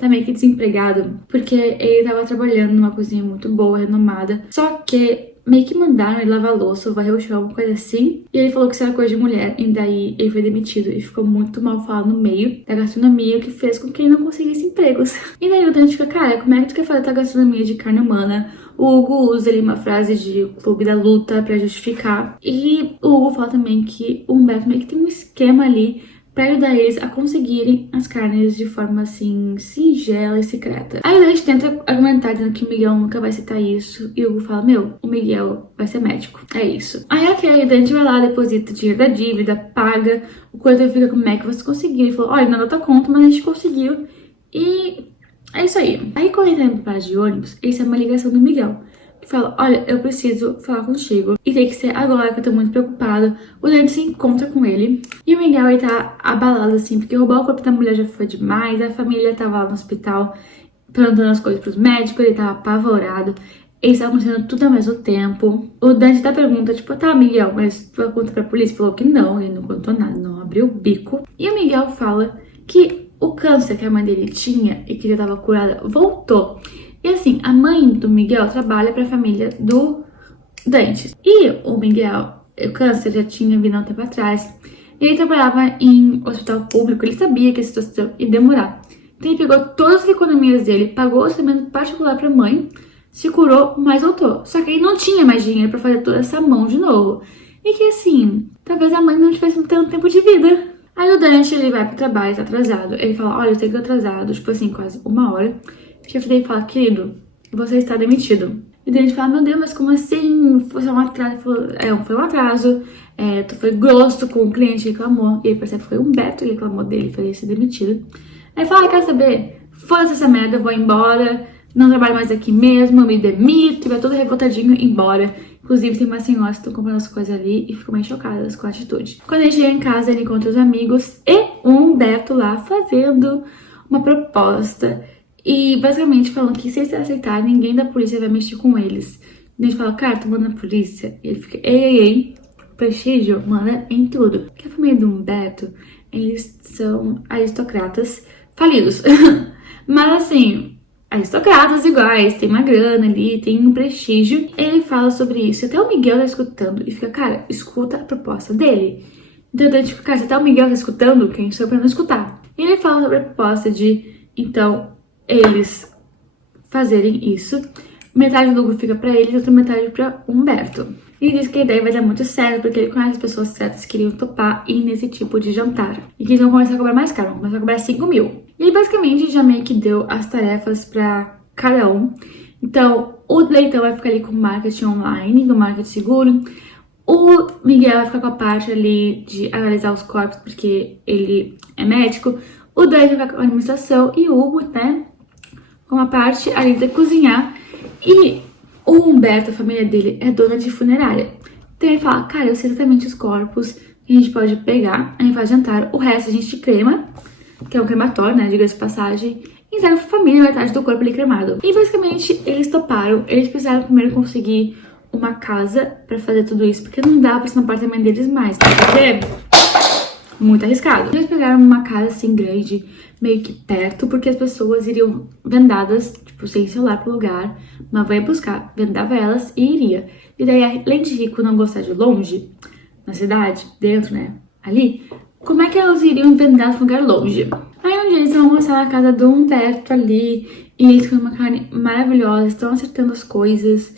tá meio que desempregado, porque ele tava trabalhando numa cozinha muito boa, renomada, só que meio que mandaram ele lavar louça, varrer o chão, alguma coisa assim. E ele falou que isso era coisa de mulher. E daí ele foi demitido. E ficou muito mal falado no meio da gastronomia, o que fez com que ele não conseguisse empregos. E daí o Dante fica, cara, como é que tu quer fazer tua gastronomia de carne humana? O Hugo usa ali uma frase de clube da luta pra justificar. E o Hugo fala também que o Humberto meio que tem um esquema ali pra ajudar eles a conseguirem as carnes de forma, assim, singela e secreta. Aí a gente tenta argumentar dizendo que o Miguel nunca vai citar isso. E o Hugo fala, meu, o Miguel vai ser médico. É isso. Aí ok, a gente vai lá, deposita o dinheiro da dívida, paga. O Coelho fica, como é que você conseguiu? Ele falou, olha, não é da tua conta, mas a gente conseguiu. E é isso aí. Aí quando ele tá indo pra parada de ônibus, ele recebe uma ligação do Miguel. Que fala, olha, eu preciso falar contigo. E tem que ser agora, que eu tô muito preocupada. O Dante se encontra com ele. E o Miguel, ele tá abalado, assim, porque roubar o corpo da mulher já foi demais. A família tava lá no hospital, perguntando as coisas pros médicos. Ele tava apavorado. Eles estavam acontecendo tudo ao mesmo tempo. O Dante até pergunta, tipo, tá, Miguel, mas tu conta pra polícia? Falou que não, ele não contou nada, não abriu o bico. E o Miguel fala que o câncer que a mãe dele tinha e que já tava curada, voltou. E assim, a mãe do Miguel trabalha pra família do Dante. E o Miguel, o câncer já tinha vindo há um tempo atrás. E ele trabalhava em hospital público, ele sabia que a situação ia demorar. Então ele pegou todas as economias dele, pagou o orçamento particular pra mãe, se curou, mas voltou. Só que ele não tinha mais dinheiro pra fazer toda essa mão de novo. E que assim, talvez a mãe não tivesse tanto tempo de vida. Aí o Dante, ele vai pro trabalho, tá atrasado. Ele fala, olha, eu sei que eu tô atrasado, tipo assim, quase 1 hora. O chefe dele fala, querido, você está demitido. E daí a gente fala, meu Deus, mas como assim? Foi só um atraso. Foi um atraso. Tu foi grosso com o cliente, reclamou. E aí percebe que foi o Humberto que reclamou dele, fazer ele ser demitido. Aí fala, quer saber? Foda-se essa merda, eu vou embora. Não trabalho mais aqui mesmo, eu me demito. Vai todo revoltadinho embora. Inclusive tem umas senhoras que estão comprando as coisas ali e ficam meio chocadas com a atitude. Quando ele chega em casa, ele encontra os amigos e o Humberto lá fazendo uma proposta. E basicamente falando que se eles aceitarem, ninguém da polícia vai mexer com eles. E a gente fala, cara, tu manda a polícia. E ele fica, ei, prestígio, manda em tudo. Porque a família do Humberto, eles são aristocratas falidos. Mas assim, aristocratas iguais, tem uma grana ali, tem um prestígio. Ele fala sobre isso. Até o Miguel tá escutando e fica, cara, escuta a proposta dele. Então a gente fica, cara, se até o Miguel tá escutando, quem sou eu pra não escutar? E ele fala sobre a proposta de, então, eles fazerem isso. Metade do Hugo fica pra ele e outra metade pra Humberto. E diz que a ideia vai dar muito certo, porque ele conhece as pessoas certas que queriam topar ir nesse tipo de jantar. E que eles vão começar a cobrar mais caro, vão começar a cobrar 5 mil. E ele basicamente já meio que deu as tarefas pra cada um. Então, o Leitão vai ficar ali com marketing online, com marketing seguro. O Miguel vai ficar com a parte ali de analisar os corpos, porque ele é médico. O Dante vai ficar com a administração e o Hugo, né, com a parte ali de cozinhar. E o Humberto, a família dele, é dona de funerária. Então ele fala, cara, eu sei exatamente os corpos que a gente pode pegar, a gente faz jantar, o resto a gente crema, que é um crematório, né, diga-se de passagem, e entrega pra família metade do corpo ali cremado. E basicamente eles toparam, eles precisaram primeiro conseguir uma casa pra fazer tudo isso, porque não dá pra ser no apartamento deles mais, porque muito arriscado. Eles pegaram uma casa assim grande, meio que perto, porque as pessoas iriam vendadas, tipo, sem celular pro lugar. Mas vai buscar, vendava elas e iria. E daí, além de rico não gostar de longe, na cidade, dentro, né, ali, como é que elas iriam vendadas pra um lugar longe? Aí um dia eles vão almoçar na casa do Humberto ali, e eles comem uma carne maravilhosa, estão acertando as coisas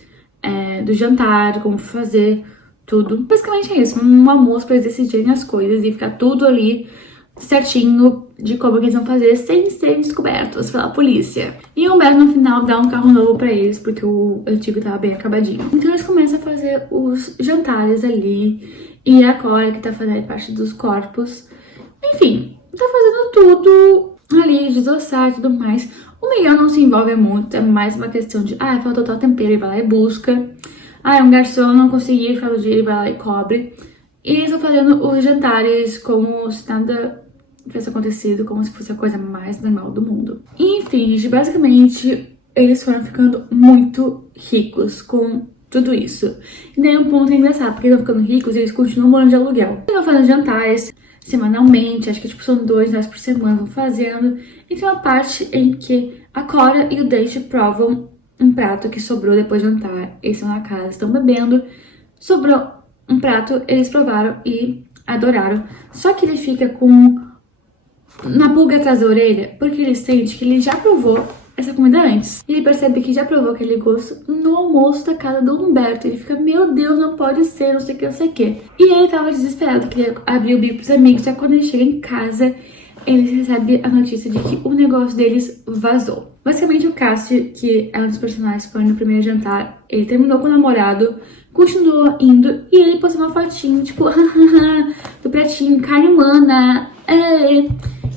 do jantar, como fazer tudo. Basicamente é isso, um almoço pra eles decidirem as coisas e ficar tudo ali certinho, de como que eles vão fazer sem serem descobertos pela polícia. E o Humberto, no final, dá um carro novo pra eles, porque o antigo tava bem acabadinho. Então eles começam a fazer os jantares ali, e a Cora, que tá fazendo parte dos corpos, enfim, tá fazendo tudo ali, desossar e tudo mais. O Miguel não se envolve muito, é mais uma questão de, faltou tal tempero, ele vai lá e busca. Um garçom não conseguiu ficar no dia, ele vai lá e cobre. E eles estão fazendo os jantares como se nada tivesse acontecido, como se fosse a coisa mais normal do mundo. E, enfim, gente, basicamente, eles foram ficando muito ricos com tudo isso. E daí um ponto engraçado, porque eles estão ficando ricos e eles continuam morando de aluguel. Eles estão fazendo jantares semanalmente, acho que tipo são 2 vezes por semana, vão fazendo. E tem uma parte em que a Cora e o Dante provam um prato que sobrou depois do jantar. Eles estão na casa, estão bebendo, sobrou um prato, eles provaram e adoraram. Só que ele fica com uma pulga atrás da orelha, porque ele sente que ele já provou essa comida antes. E ele percebe que já provou aquele gosto no almoço da casa do Humberto. Ele fica, meu Deus, não pode ser, não sei o que, não sei o que. E ele tava desesperado, queria abrir o bico pros amigos. Só que quando ele chega em casa, ele recebe a notícia de que o negócio deles vazou. Basicamente, o Cássio, que é um dos personagens que foi no primeiro jantar, ele terminou com o namorado, continuou indo, e ele postou uma fotinho, tipo, do pratinho, carne humana,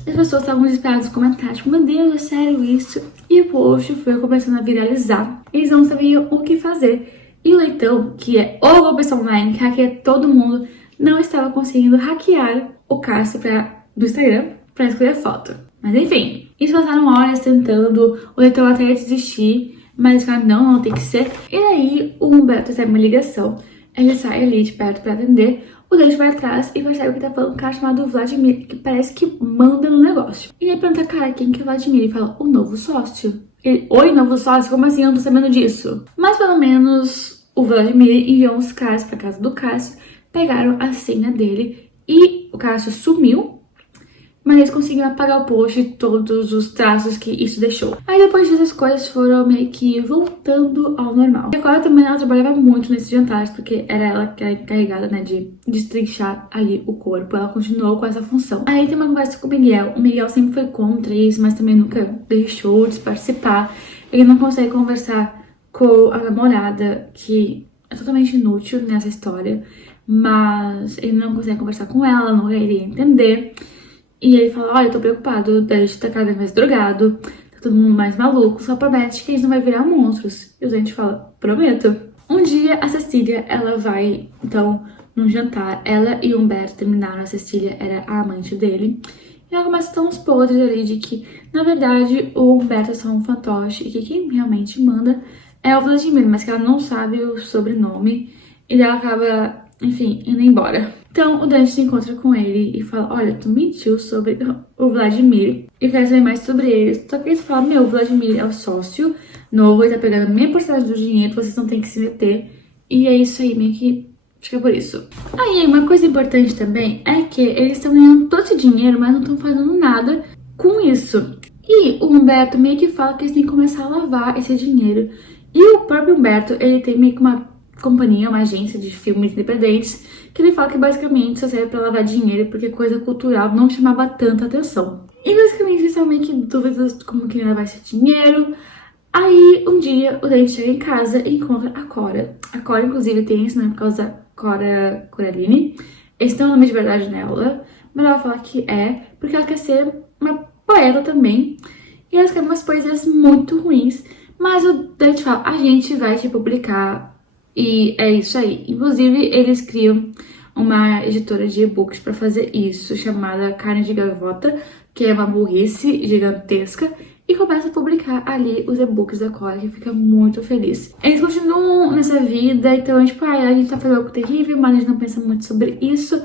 As pessoas estavam desesperadas nos comentários, tipo, meu Deus, é sério isso? E o post foi começando a viralizar. Eles não sabiam o que fazer. E o Leitão, que é o golpista online, que hackeia todo mundo, não estava conseguindo hackear o Cássio do Instagram pra escolher foto. Mas enfim, eles passaram horas tentando, o Leitão até ia desistir, mas eles falaram, não, tem que ser. E aí o Humberto recebe uma ligação, ele sai ali de perto pra atender, o Dante vai atrás e percebe que tá falando um cara chamado Vladimir, que parece que manda no negócio. E ele pergunta, cara, quem que é Vladimir? Ele fala, o novo sócio. Ele, oi, novo sócio? Como assim? Eu não tô sabendo disso. Mas pelo menos o Vladimir enviou uns caras pra casa do Cássio, pegaram a senha dele e o Cássio sumiu. Mas eles conseguiram apagar o post e todos os traços que isso deixou. Aí depois disso as coisas foram meio que voltando ao normal. E agora também ela trabalhava muito nesses jantares, porque era ela que era encarregada, né, de destrinchar ali o corpo. Ela continuou com essa função. Aí tem uma conversa com o Miguel. O Miguel sempre foi contra isso, mas também nunca deixou de participar. Ele não consegue conversar com a namorada, que é totalmente inútil nessa história. Mas ele não consegue conversar com ela, não iria entender. E ele fala, olha, eu tô preocupado, o Dante tá cada vez mais drogado, tá todo mundo mais maluco, só promete que eles não vai virar monstros. E o Dante fala, prometo. Um dia a Cecília, ela vai, então, num jantar, ela e o Humberto terminaram, a Cecília era a amante dele. E ela começa a ter uns podres ali de que, na verdade, o Humberto é só um fantoche e que quem realmente manda é o Vladimir, mas que ela não sabe o sobrenome e ela acaba, enfim, indo embora. Então o Dante se encontra com ele e fala, olha, tu mentiu sobre o Vladimir e quer saber mais sobre ele. Só que ele fala, meu, o Vladimir é o sócio novo, ele tá pegando a minha porcentagem do dinheiro, vocês não tem que se meter. E é isso aí, meio que fica por isso. Aí uma coisa importante também é que eles estão ganhando todo esse dinheiro, mas não estão fazendo nada com isso. E o Humberto meio que fala que eles têm que começar a lavar esse dinheiro. E o próprio Humberto, ele tem meio que uma companhia, uma agência de filmes independentes, que ele fala que basicamente só serve pra lavar dinheiro porque coisa cultural não chamava tanta atenção. E basicamente eles estavam meio que dúvidas de como que ia lavar esse dinheiro. Aí um dia o Dante chega em casa e encontra a Cora. A Cora inclusive tem esse nome por causa da Cora Coraline. Esse não é o nome de verdade dela, mas ela fala que é porque ela quer ser uma poeta também. E ela escreve umas poesias muito ruins, mas o Dante fala, a gente vai te publicar. E é isso aí. Inclusive, eles criam uma editora de e-books para fazer isso, chamada Carne de Gaivota, que é uma burrice gigantesca, e começa a publicar ali os e-books da Cora, que fica muito feliz. Eles continuam nessa vida, então, tipo, a gente tá fazendo algo terrível, mas a gente não pensa muito sobre isso.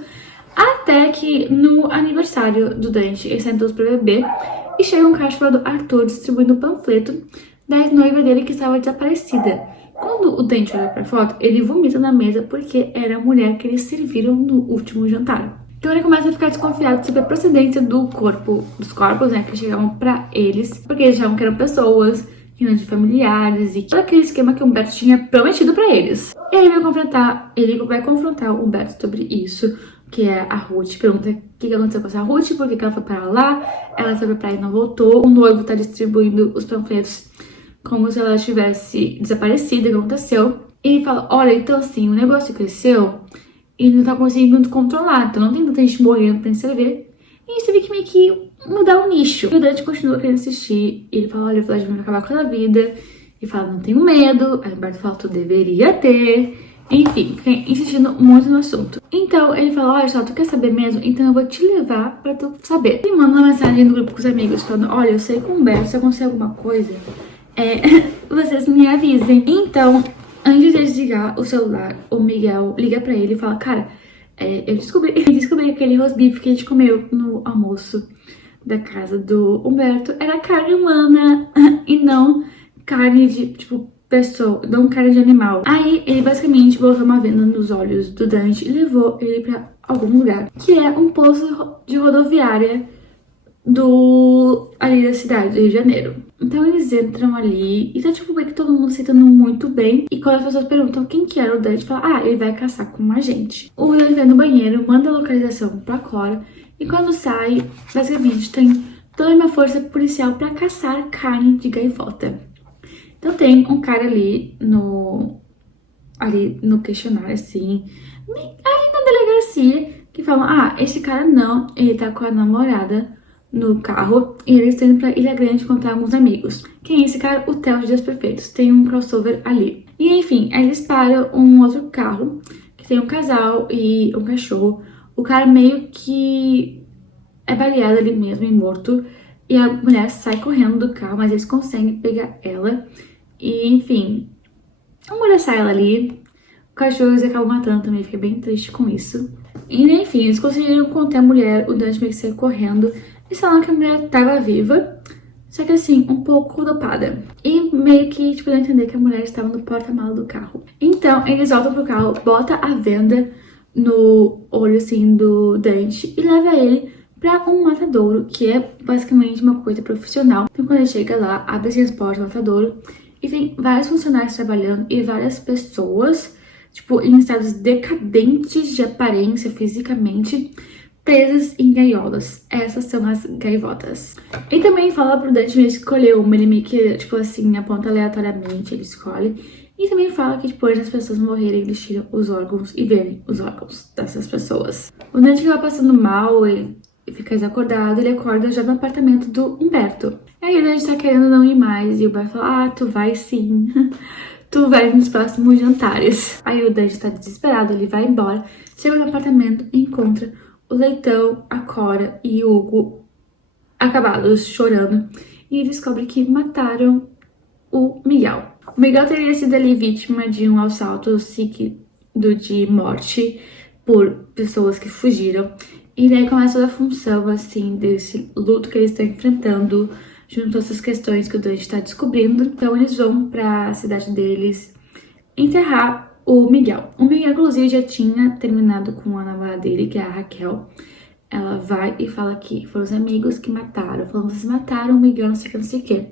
Até que no aniversário do Dante, eles saem todos pra beber, e chega um cara chamado Arthur distribuindo um panfleto da noiva dele que estava desaparecida. Quando o Dante olha pra foto, ele vomita na mesa porque era a mulher que eles serviram no último jantar. Então ele começa a ficar desconfiado sobre a procedência dos corpos, né, que chegavam pra eles, porque eles achavam que eram pessoas, que não de familiares e todo aquele esquema que o Humberto tinha prometido pra eles. E aí ele vai confrontar o Humberto sobre isso, que é a Ruth, pergunta o que aconteceu com essa Ruth, por que ela foi para lá, ela foi pra praia e não voltou, o noivo tá distribuindo os panfletos como se ela tivesse desaparecido, o que aconteceu. E ele fala, olha, então assim, o negócio cresceu e não tá conseguindo controlar, então não tem tanta gente morrendo pra escrever. E a gente teve que meio que mudar o nicho. E o Dante continua querendo assistir, e ele fala, olha, o Vlad vai acabar com a vida, e fala, não tenho medo, aí o Humberto fala, tu deveria ter. Enfim, fica insistindo muito no assunto. Então, ele fala, olha só, tu quer saber mesmo? Então eu vou te levar pra tu saber. Ele manda uma mensagem no grupo com os amigos, falando, olha, eu sei com o Humberto, se acontecer alguma coisa, vocês me avisem. Então, antes de desligar o celular, o Miguel liga pra ele e fala, cara, eu descobri aquele rosbife que a gente comeu no almoço da casa do Humberto era carne humana e não carne de, tipo, pessoa, não carne de animal. Aí ele basicamente botou uma venda nos olhos do Dante e levou ele pra algum lugar, que é um posto de rodoviária ali da cidade do Rio de Janeiro. Então eles entram ali e tá tipo meio que todo mundo se sentando muito bem. E quando as pessoas perguntam quem que era o Dante, fala, ele vai caçar com a gente. O Will vai no banheiro, manda a localização pra Cora e quando sai, basicamente tem toda uma força policial pra caçar carne de gaivota. Então tem um cara ali no questionário, assim, ali na delegacia, que falam, esse cara não, ele tá com a namorada no carro e eles estão indo pra Ilha Grande encontrar alguns amigos. Quem é esse cara? O Theo de Dias Perfeitos. Tem um crossover ali. E enfim, aí eles param um outro carro que tem um casal e um cachorro. O cara meio que é baleado ali mesmo e morto. E a mulher sai correndo do carro, mas eles conseguem pegar ela. E enfim, a mulher sai ela ali. O cachorro eles acabam matando também, fiquei bem triste com isso. E enfim, eles conseguiram conter a mulher, o Dante meio que saiu correndo. Eles falaram que a mulher tava viva, só que assim, um pouco dopada. E meio que, tipo, deu a entender que a mulher estava no porta-malas do carro. Então, eles voltam pro carro, botam a venda no olho, assim, do Dante e leva ele pra um matadouro, que é basicamente uma coisa profissional. Então, quando ele chega lá, abre assim as portas do matadouro e tem vários funcionários trabalhando e várias pessoas, tipo, em estados decadentes de aparência fisicamente, presas em gaiolas. Essas são as gaivotas. E também fala pro Dante escolher uma, ele meio que, tipo assim, aponta aleatoriamente, ele escolhe. E também fala que depois das pessoas morrerem, eles tiram os órgãos e verem os órgãos dessas pessoas. O Dante vai passando mal, ele fica desacordado, ele acorda já no apartamento do Humberto. Aí o Dante tá querendo não ir mais, e o Humberto fala, tu vai sim. Tu vai nos próximos jantares. Aí o Dante tá desesperado, ele vai embora, chega no apartamento e encontra o Leitão, a Cora e o Hugo acabados chorando. E ele descobre que mataram o Miguel. O Miguel teria sido ali vítima de um assalto seguido de morte por pessoas que fugiram. E daí começa toda a função, assim, desse luto que eles estão enfrentando, junto a essas questões que o Dante está descobrindo. Então eles vão pra cidade deles enterrar o Miguel. O Miguel, inclusive, já tinha terminado com a namorada dele, que é a Raquel. Ela vai e fala que foram os amigos que mataram. Falando, vocês mataram o Miguel, não sei o que, não sei o que.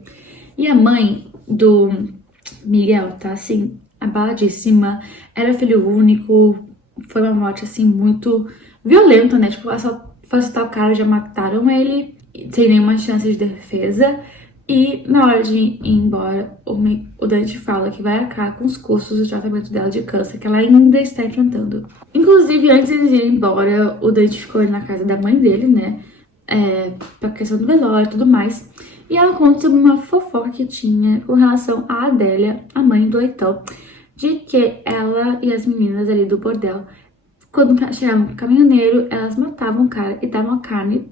E a mãe do Miguel tá, assim, abaladíssima. Era filho único. Foi uma morte, assim, muito violenta, né? Tipo, foi assaltar o cara, já mataram ele, sem nenhuma chance de defesa. E na hora de ir embora, o Dante fala que vai arcar com os custos do tratamento dela de câncer, que ela ainda está enfrentando. Inclusive, antes de eles irem embora, o Dante ficou na casa da mãe dele, né? Pra questão do velório e tudo mais. E ela conta sobre uma fofoca que tinha com relação a Adélia, a mãe do Leitão, de que ela e as meninas ali do bordel, quando chegavam no caminhoneiro, elas matavam o cara e davam a carne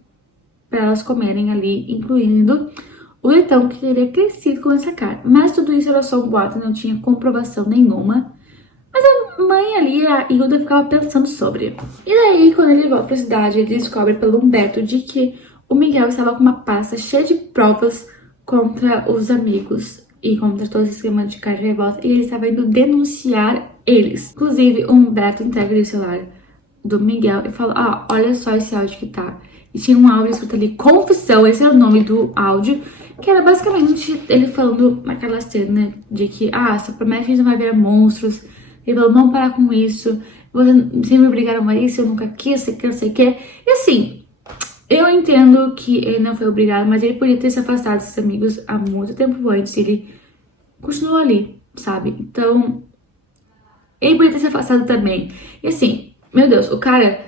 para elas comerem ali, incluindo o Leitão, que teria crescido com essa carne. Mas tudo isso era só um boato, não tinha comprovação nenhuma. Mas a mãe ali, a Hilda, ficava pensando sobre. E daí, quando ele volta pra cidade, ele descobre pelo Humberto de que o Miguel estava com uma pasta cheia de provas contra os amigos e contra todo esse esquema de carne de revolta, e ele estava indo denunciar eles. Inclusive, o Humberto entrega o celular do Miguel e fala, olha só esse áudio que tá. E tinha um áudio escrito ali, confissão, esse é o nome do áudio, que era basicamente ele falando naquela cena de que, só promete que não vai ver monstros. Ele falou, não parar com isso, Você sempre me obrigaram a isso, eu nunca quis, sei que, não sei o que. E assim, eu entendo que ele não foi obrigado, mas ele podia ter se afastado desses amigos há muito tempo antes. Ele continuou ali, sabe? Então, ele podia ter se afastado também. E assim, meu Deus, o cara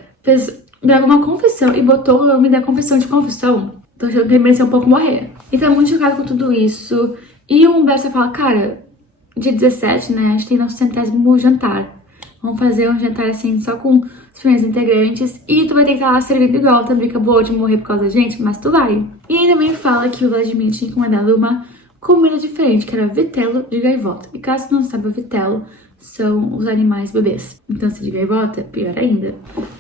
gravou uma confissão e botou o nome da confissão de confissão. Tô achando que ele mereceu um pouco morrer. E tá muito chocado com tudo isso. E o Humberto fala, cara, dia 17, né, a gente tem nosso 100º jantar. Vamos fazer um jantar assim, só com os primeiros integrantes. E tu vai ter que estar lá servindo igual, também acabou de morrer por causa da gente, mas tu vai. E ele também fala que o Vladimir tinha encomendado uma comida diferente, que era vitelo de gaivota. E caso tu não saiba, vitelo são os animais bebês. Então, se de gaivota, pior ainda.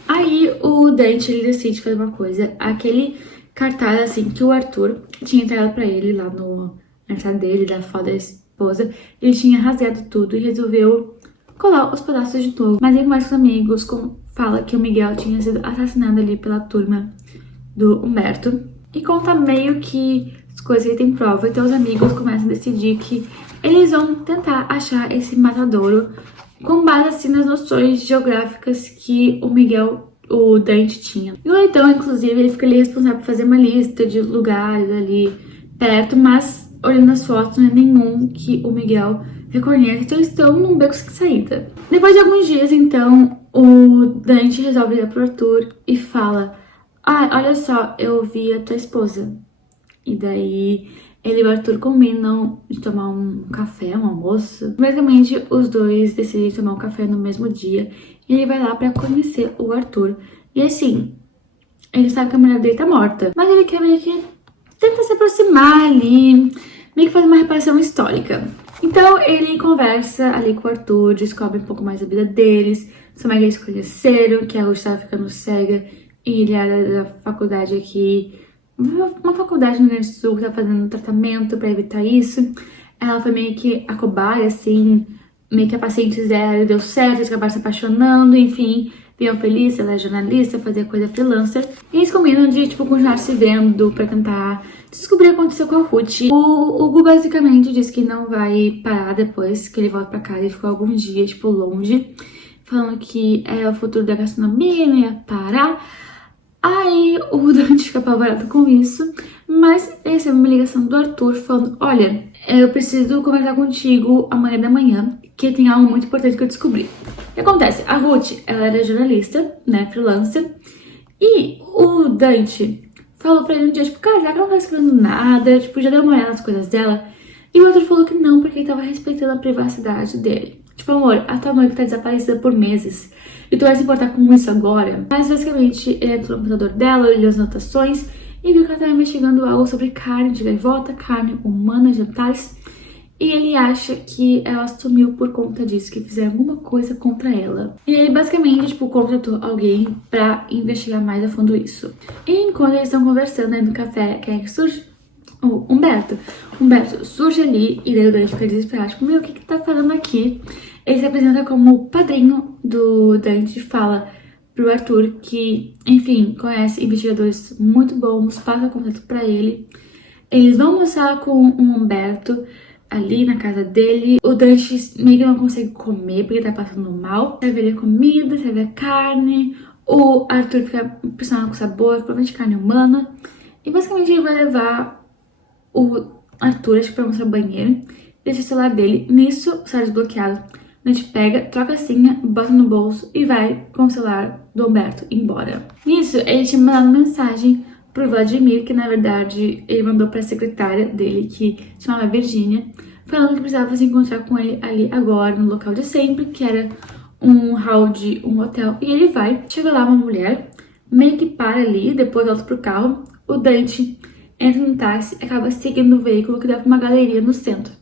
Aí, o Dante, ele decide fazer uma coisa. Aquele cartaz, assim, que o Arthur tinha entregado pra ele lá no aniversário dele, da foto da esposa, ele tinha rasgado tudo e resolveu colar os pedaços de novo. Mas ele conversa com os amigos, fala que o Miguel tinha sido assassinado ali pela turma do Humberto. E conta meio que as coisas que ele tem prova. Então os amigos começam a decidir que eles vão tentar achar esse matadouro com base assim nas noções geográficas que o Dante tinha. E o Leitão, inclusive, ele fica ali responsável por fazer uma lista de lugares ali perto, mas olhando as fotos não é nenhum que o Miguel reconhece, então eles estão num beco sem saída. Depois de alguns dias, então, o Dante resolve ligar pro Arthur e fala: ah, olha só, eu vi a tua esposa. E daí ele e o Arthur combinam de tomar um café, um almoço. Basicamente, os dois decidem tomar um café no mesmo dia. E ele vai lá pra conhecer o Arthur. E assim, ele sabe que a mulher dele tá morta, mas ele quer meio que tenta se aproximar ali, meio que fazer uma reparação histórica. Então ele conversa ali com o Arthur, descobre um pouco mais da vida deles, como é que eles se conheceram, que a Ruth estava ficando cega e ele era da faculdade aqui, uma faculdade no Rio Grande do Sul que tá fazendo um tratamento pra evitar isso. Ela foi meio que a cobaia, assim, meio que a paciente zero, deu certo, eles acabaram se apaixonando, enfim, viam feliz, ela é jornalista, fazia coisa freelancer. E eles combinam de, tipo, continuar se vendo pra tentar descobrir o que aconteceu com a Ruth. O Hugo basicamente disse que não vai parar depois que ele volta pra casa. Ele ficou alguns dias, tipo, longe, falando que o futuro da gastronomia não ia parar. Aí o Dante fica apavorado com isso, mas recebe uma ligação do Arthur falando: olha, eu preciso conversar contigo amanhã da manhã, que tem algo muito importante que eu descobri. O que acontece? A Ruth, ela era jornalista, né, freelancer, e o Dante falou pra ele um dia, tipo, cara, já que ela não tá escrevendo nada, tipo, já deu uma olhada nas coisas dela, e o Arthur falou que não, porque ele tava respeitando a privacidade dele. Tipo, amor, a tua mãe tá desaparecida por meses. E tu vai se importar com isso agora? Mas basicamente, ele entrou no computador dela, olhou as anotações e viu que ela tava investigando algo sobre carne de gaivota, carne humana, jantares. E ele acha que ela sumiu por conta disso, que fizeram alguma coisa contra ela. E ele basicamente, tipo, contratou alguém pra investigar mais a fundo isso. E enquanto eles estão conversando aí no café, quem é que surge? O Humberto. Humberto surge ali e daí o Dante fica desesperado, tipo, meu, o que tá fazendo aqui? Ele se apresenta como padrinho do Dante e fala pro Arthur que, enfim, conhece investigadores muito bons, passa contato pra ele. Eles vão almoçar com o Humberto ali na casa dele. O Dante meio que não consegue comer porque tá passando mal. Serve ele a comida, serve a carne. O Arthur fica impressionado com o sabor, provavelmente carne humana. E basicamente ele vai levar o Arthur, acho que pra mostrar o banheiro, deixa o celular dele. Nisso, o celular desbloqueado. A gente pega, troca a senha, bota no bolso e vai com o celular do Humberto embora. Nisso, ele tinha mandado mensagem pro Vladimir, que na verdade ele mandou pra secretária dele, que se chamava Virgínia, falando que precisava se encontrar com ele ali agora, no local de sempre, que era um hall de um hotel. E ele vai, chega lá uma mulher, meio que para ali, depois volta pro carro. O Dante entra no táxi e acaba seguindo o veículo que dá pra uma galeria no centro.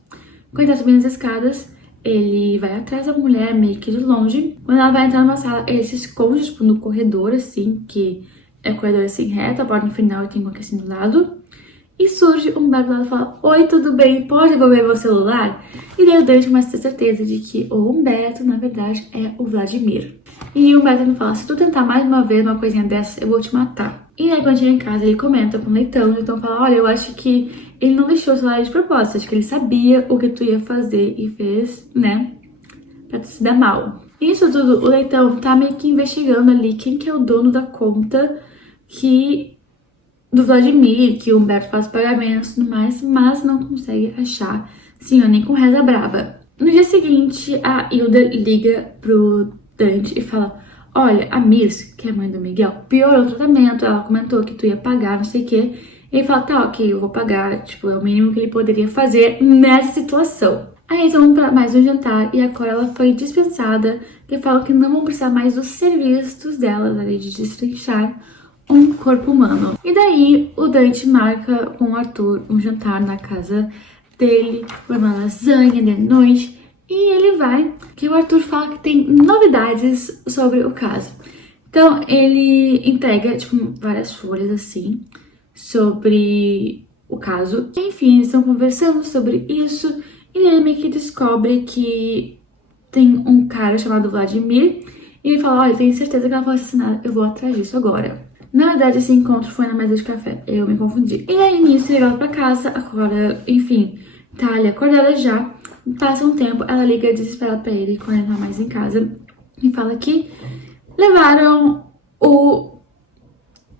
Quando ele tá subindo as escadas, ele vai atrás da mulher, meio que de longe. Quando ela vai entrar numa sala, ele se esconde, tipo, no corredor, assim, que é corredor assim reto, a porta no final e tem um aqui assim do lado. E surge um Humberto do lado e fala: oi, tudo bem? Pode devolver meu celular? E daí o Dante começa a ter certeza de que o Humberto, na verdade, é o Vladimir. E o Humberto me fala: se tu tentar mais uma vez uma coisinha dessa, eu vou te matar. E aí, quando chega em casa, ele comenta com o Leitão. O Leitão fala: olha, eu acho que ele não deixou o celular de propósito. Acho que ele sabia o que tu ia fazer e fez, né, pra tu se dar mal. Isso tudo, o Leitão tá meio que investigando ali quem que é o dono da conta do Vladimir, que o Humberto faz pagamentos e tudo mais, mas não consegue achar, sim, nem com reza braba. No dia seguinte, a Hilda liga pro Dante e fala: olha, a Miss, que é a mãe do Miguel, piorou o tratamento, ela comentou que tu ia pagar, não sei o quê. Ele fala: tá, ok, eu vou pagar, tipo, é o mínimo que ele poderia fazer nessa situação. Aí eles vão pra mais um jantar e a Cora, ela foi dispensada, que falam que não vão precisar mais dos serviços dela ali de destrinchar um corpo humano. E daí o Dante marca com o Arthur um jantar na casa dele, uma lasanha de noite, e ele vai, que o Arthur fala que tem novidades sobre o caso. Então ele entrega, tipo, várias folhas assim, sobre o caso. Enfim, eles estão conversando sobre isso, e ele meio que descobre que tem um cara chamado Vladimir, e ele fala: olha, tenho certeza que ela foi assassinada, eu vou atrás disso agora. Na verdade, esse encontro foi na mesa de café, eu me confundi. E aí, nisso, ele volta pra casa, agora, enfim, tá ali acordada já. Passa um tempo, ela liga desesperada pra ele quando ele não tá mais em casa e fala que levaram o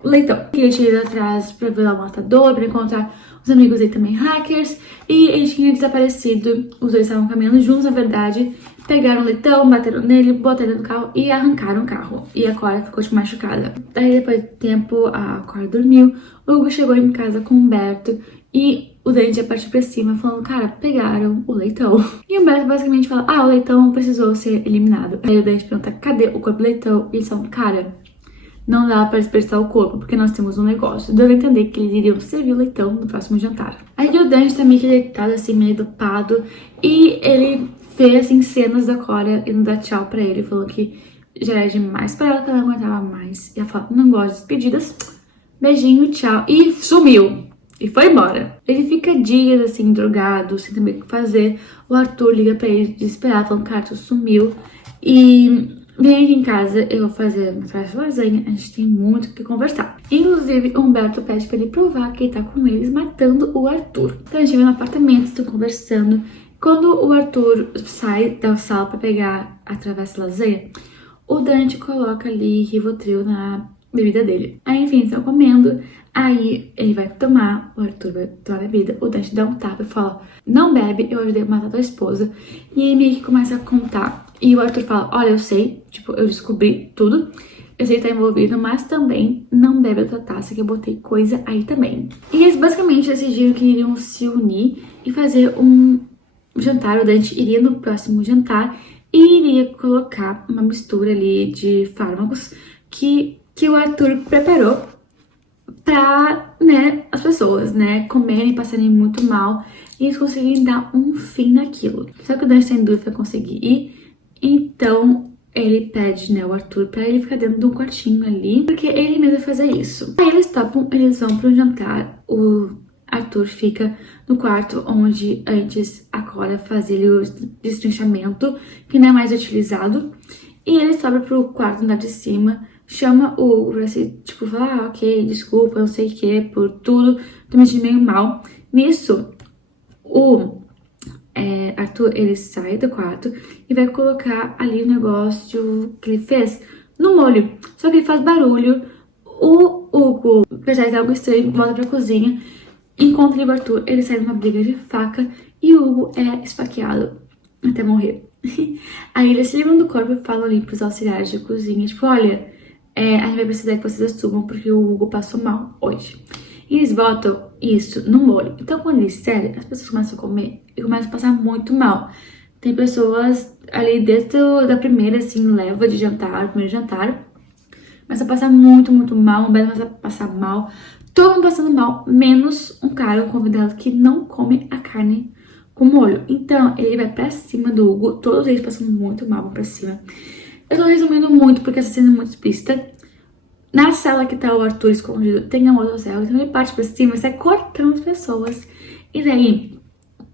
Leitão. Que ele tinha ido atrás pra ver lá o matador, pra encontrar os amigos dele também, hackers, e ele tinha desaparecido. Os dois estavam caminhando juntos, na verdade. Pegaram o Leitão, bateram nele, botaram no carro e arrancaram o carro. E a Cora ficou, tipo, machucada. Daí, depois de tempo, a Cora dormiu. O Hugo chegou em casa com o Humberto e o Dante ia partir pra cima, falando: cara, pegaram o Leitão. E o Humberto basicamente fala: ah, o Leitão precisou ser eliminado. Aí o Dante pergunta: cadê o corpo do Leitão? E eles falam: cara, não dá para expressar o corpo, porque nós temos um negócio. Deu a entender que eles iriam servir o Leitão no próximo jantar. Aí o Dante tá meio que deitado, assim, meio dopado, e ele vê, assim, cenas da Cora indo dar tchau pra ele, falou que já era demais pra ela, que ela não aguentava mais. E ela fala: não gosto de despedidas, beijinho, tchau, e sumiu. E foi embora. Ele fica dias, assim, drogado, sem saber o que fazer. O Arthur liga pra ele desesperado, falando: cara, tu sumiu. E vem aqui em casa, eu vou fazer uma festa de lasanha, a gente tem muito o que conversar. Inclusive, o Humberto pede pra ele provar que ele tá com eles, matando o Arthur. Então, a gente vai no apartamento, estão conversando. Quando o Arthur sai da sala pra pegar a travessa lasanha, o Dante coloca ali Rivotril na bebida dele. Aí, enfim, estão comendo. Aí ele vai tomar, o Arthur vai tomar a bebida, o Dante dá um tapa e fala: não bebe, eu ajudei a matar tua esposa. E ele meio que começa a contar. E o Arthur fala: olha, eu sei, tipo, eu descobri tudo, eu sei que tá envolvido, mas também não bebe a tua taça, que eu botei coisa aí também. E eles basicamente decidiram que iriam se unir e fazer um jantar. O Dante iria no próximo jantar e iria colocar uma mistura ali de fármacos que o Arthur preparou pra, né, as pessoas, né, comerem e passarem muito mal e eles conseguirem dar um fim naquilo. Só que o Dante sem dúvida vai conseguir ir, então ele pede, né, o Arthur pra ele ficar dentro de um quartinho ali, porque ele mesmo vai fazer isso. Aí eles topam, eles vão pro jantar, o Arthur fica no quarto onde antes a Cora fazia o destrinchamento, que não é mais utilizado, e ele sobe pro quarto andar de cima, chama o Hugo pra se, tipo, falar: ah, ok, desculpa, não sei o que, por tudo, tô me sentindo meio mal. Nisso, o Arthur, ele sai do quarto e vai colocar ali o negócio que ele fez no molho. Só que ele faz barulho, o Hugo percebe algo estranho, volta pra cozinha, encontra o Arthur, ele sai numa briga de faca e o Hugo é esfaqueado até morrer. Aí eles se livram do corpo e falam ali pros auxiliares de cozinha, tipo: olha, a gente vai precisar que vocês assumam porque o Hugo passou mal hoje. E eles botam isso no molho. Então, quando eles servem, as pessoas começam a comer e começam a passar muito mal. Tem pessoas ali desde da primeira, assim, leva de jantar, primeiro jantar, começa a passar muito, muito mal, um belo começa a passar mal. Todo mundo passando mal, menos um cara, um convidado que não come a carne com molho. Então, ele vai pra cima do Hugo, todos eles passando muito mal, vão pra cima. Eu tô resumindo muito porque essa cena é muito explícita. Na sala que tá o Arthur escondido, tem a motosserra, então ele parte pra cima e sai cortando as pessoas. E daí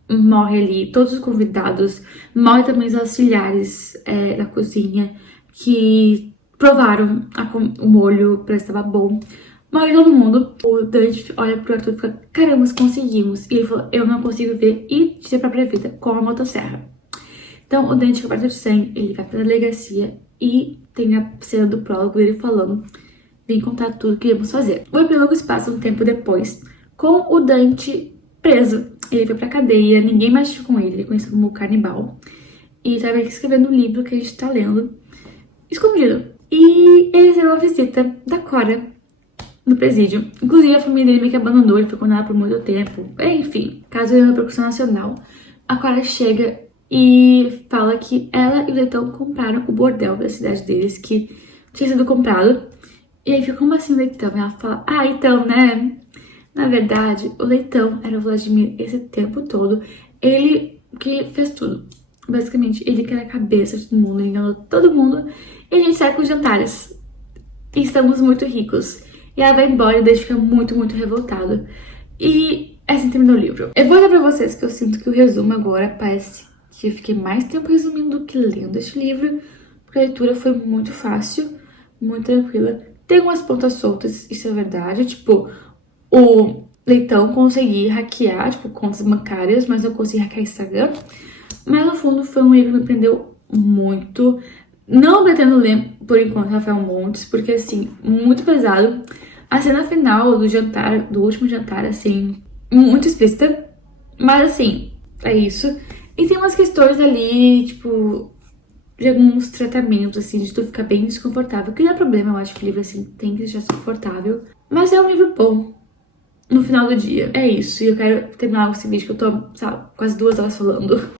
morre ali todos os convidados, morre também os auxiliares da cozinha que provaram o molho pra ver se tava bom. Morre todo mundo. O Dante olha pro Arthur e fica: caramba, conseguimos. E ele falou: eu não consigo ver e tira pra própria vida com a motosserra. Então, o Dante coberto de sangue, ele vai pra delegacia e tem a cena do prólogo dele falando: vem contar tudo que íamos fazer. O epílogo se passa um tempo depois, com o Dante preso. Ele foi pra cadeia, ninguém mexe com ele é conhecido como canibal. E tá escrevendo o livro que a gente tá lendo, escondido. E ele recebeu uma visita da Cora no presídio. Inclusive, a família dele meio que abandonou, ele foi condenado por muito tempo. Enfim, caso de repercussão nacional. A Cora chega e fala que ela e o Leitão compraram o bordel da cidade deles, que tinha sido comprado. E aí fica, como assim, Leitão? E ela fala, então, né? Na verdade, o Leitão era o Vladimir esse tempo todo. Ele que fez tudo. Basicamente, ele que era a cabeça de todo mundo, ele enganou todo mundo. E a gente sai com os jantares. E estamos muito ricos. E ela vai embora e o Dante fica muito, muito revoltado. E assim terminou o livro. Eu vou dizer pra vocês que eu sinto que o resumo agora parece que eu fiquei mais tempo resumindo do que lendo este livro. Porque a leitura foi muito fácil, muito tranquila. Tem umas pontas soltas, isso é verdade. Tipo, o Leitão consegui hackear, tipo, contas bancárias, mas não consegui hackear Instagram. Mas no fundo foi um livro que me prendeu muito. Não pretendo ler, por enquanto, Rafael Montes, porque, assim, muito pesado. A cena final do jantar, do último jantar, assim, muito explícita. Mas, assim, é isso. E tem umas questões ali, tipo, de alguns tratamentos, assim, de tu ficar bem desconfortável. Que não é problema, eu acho que o livro, assim, tem que deixar desconfortável. Mas é um livro bom. No final do dia. É isso. E eu quero terminar esse vídeo que eu tô, sabe, quase 2 horas falando.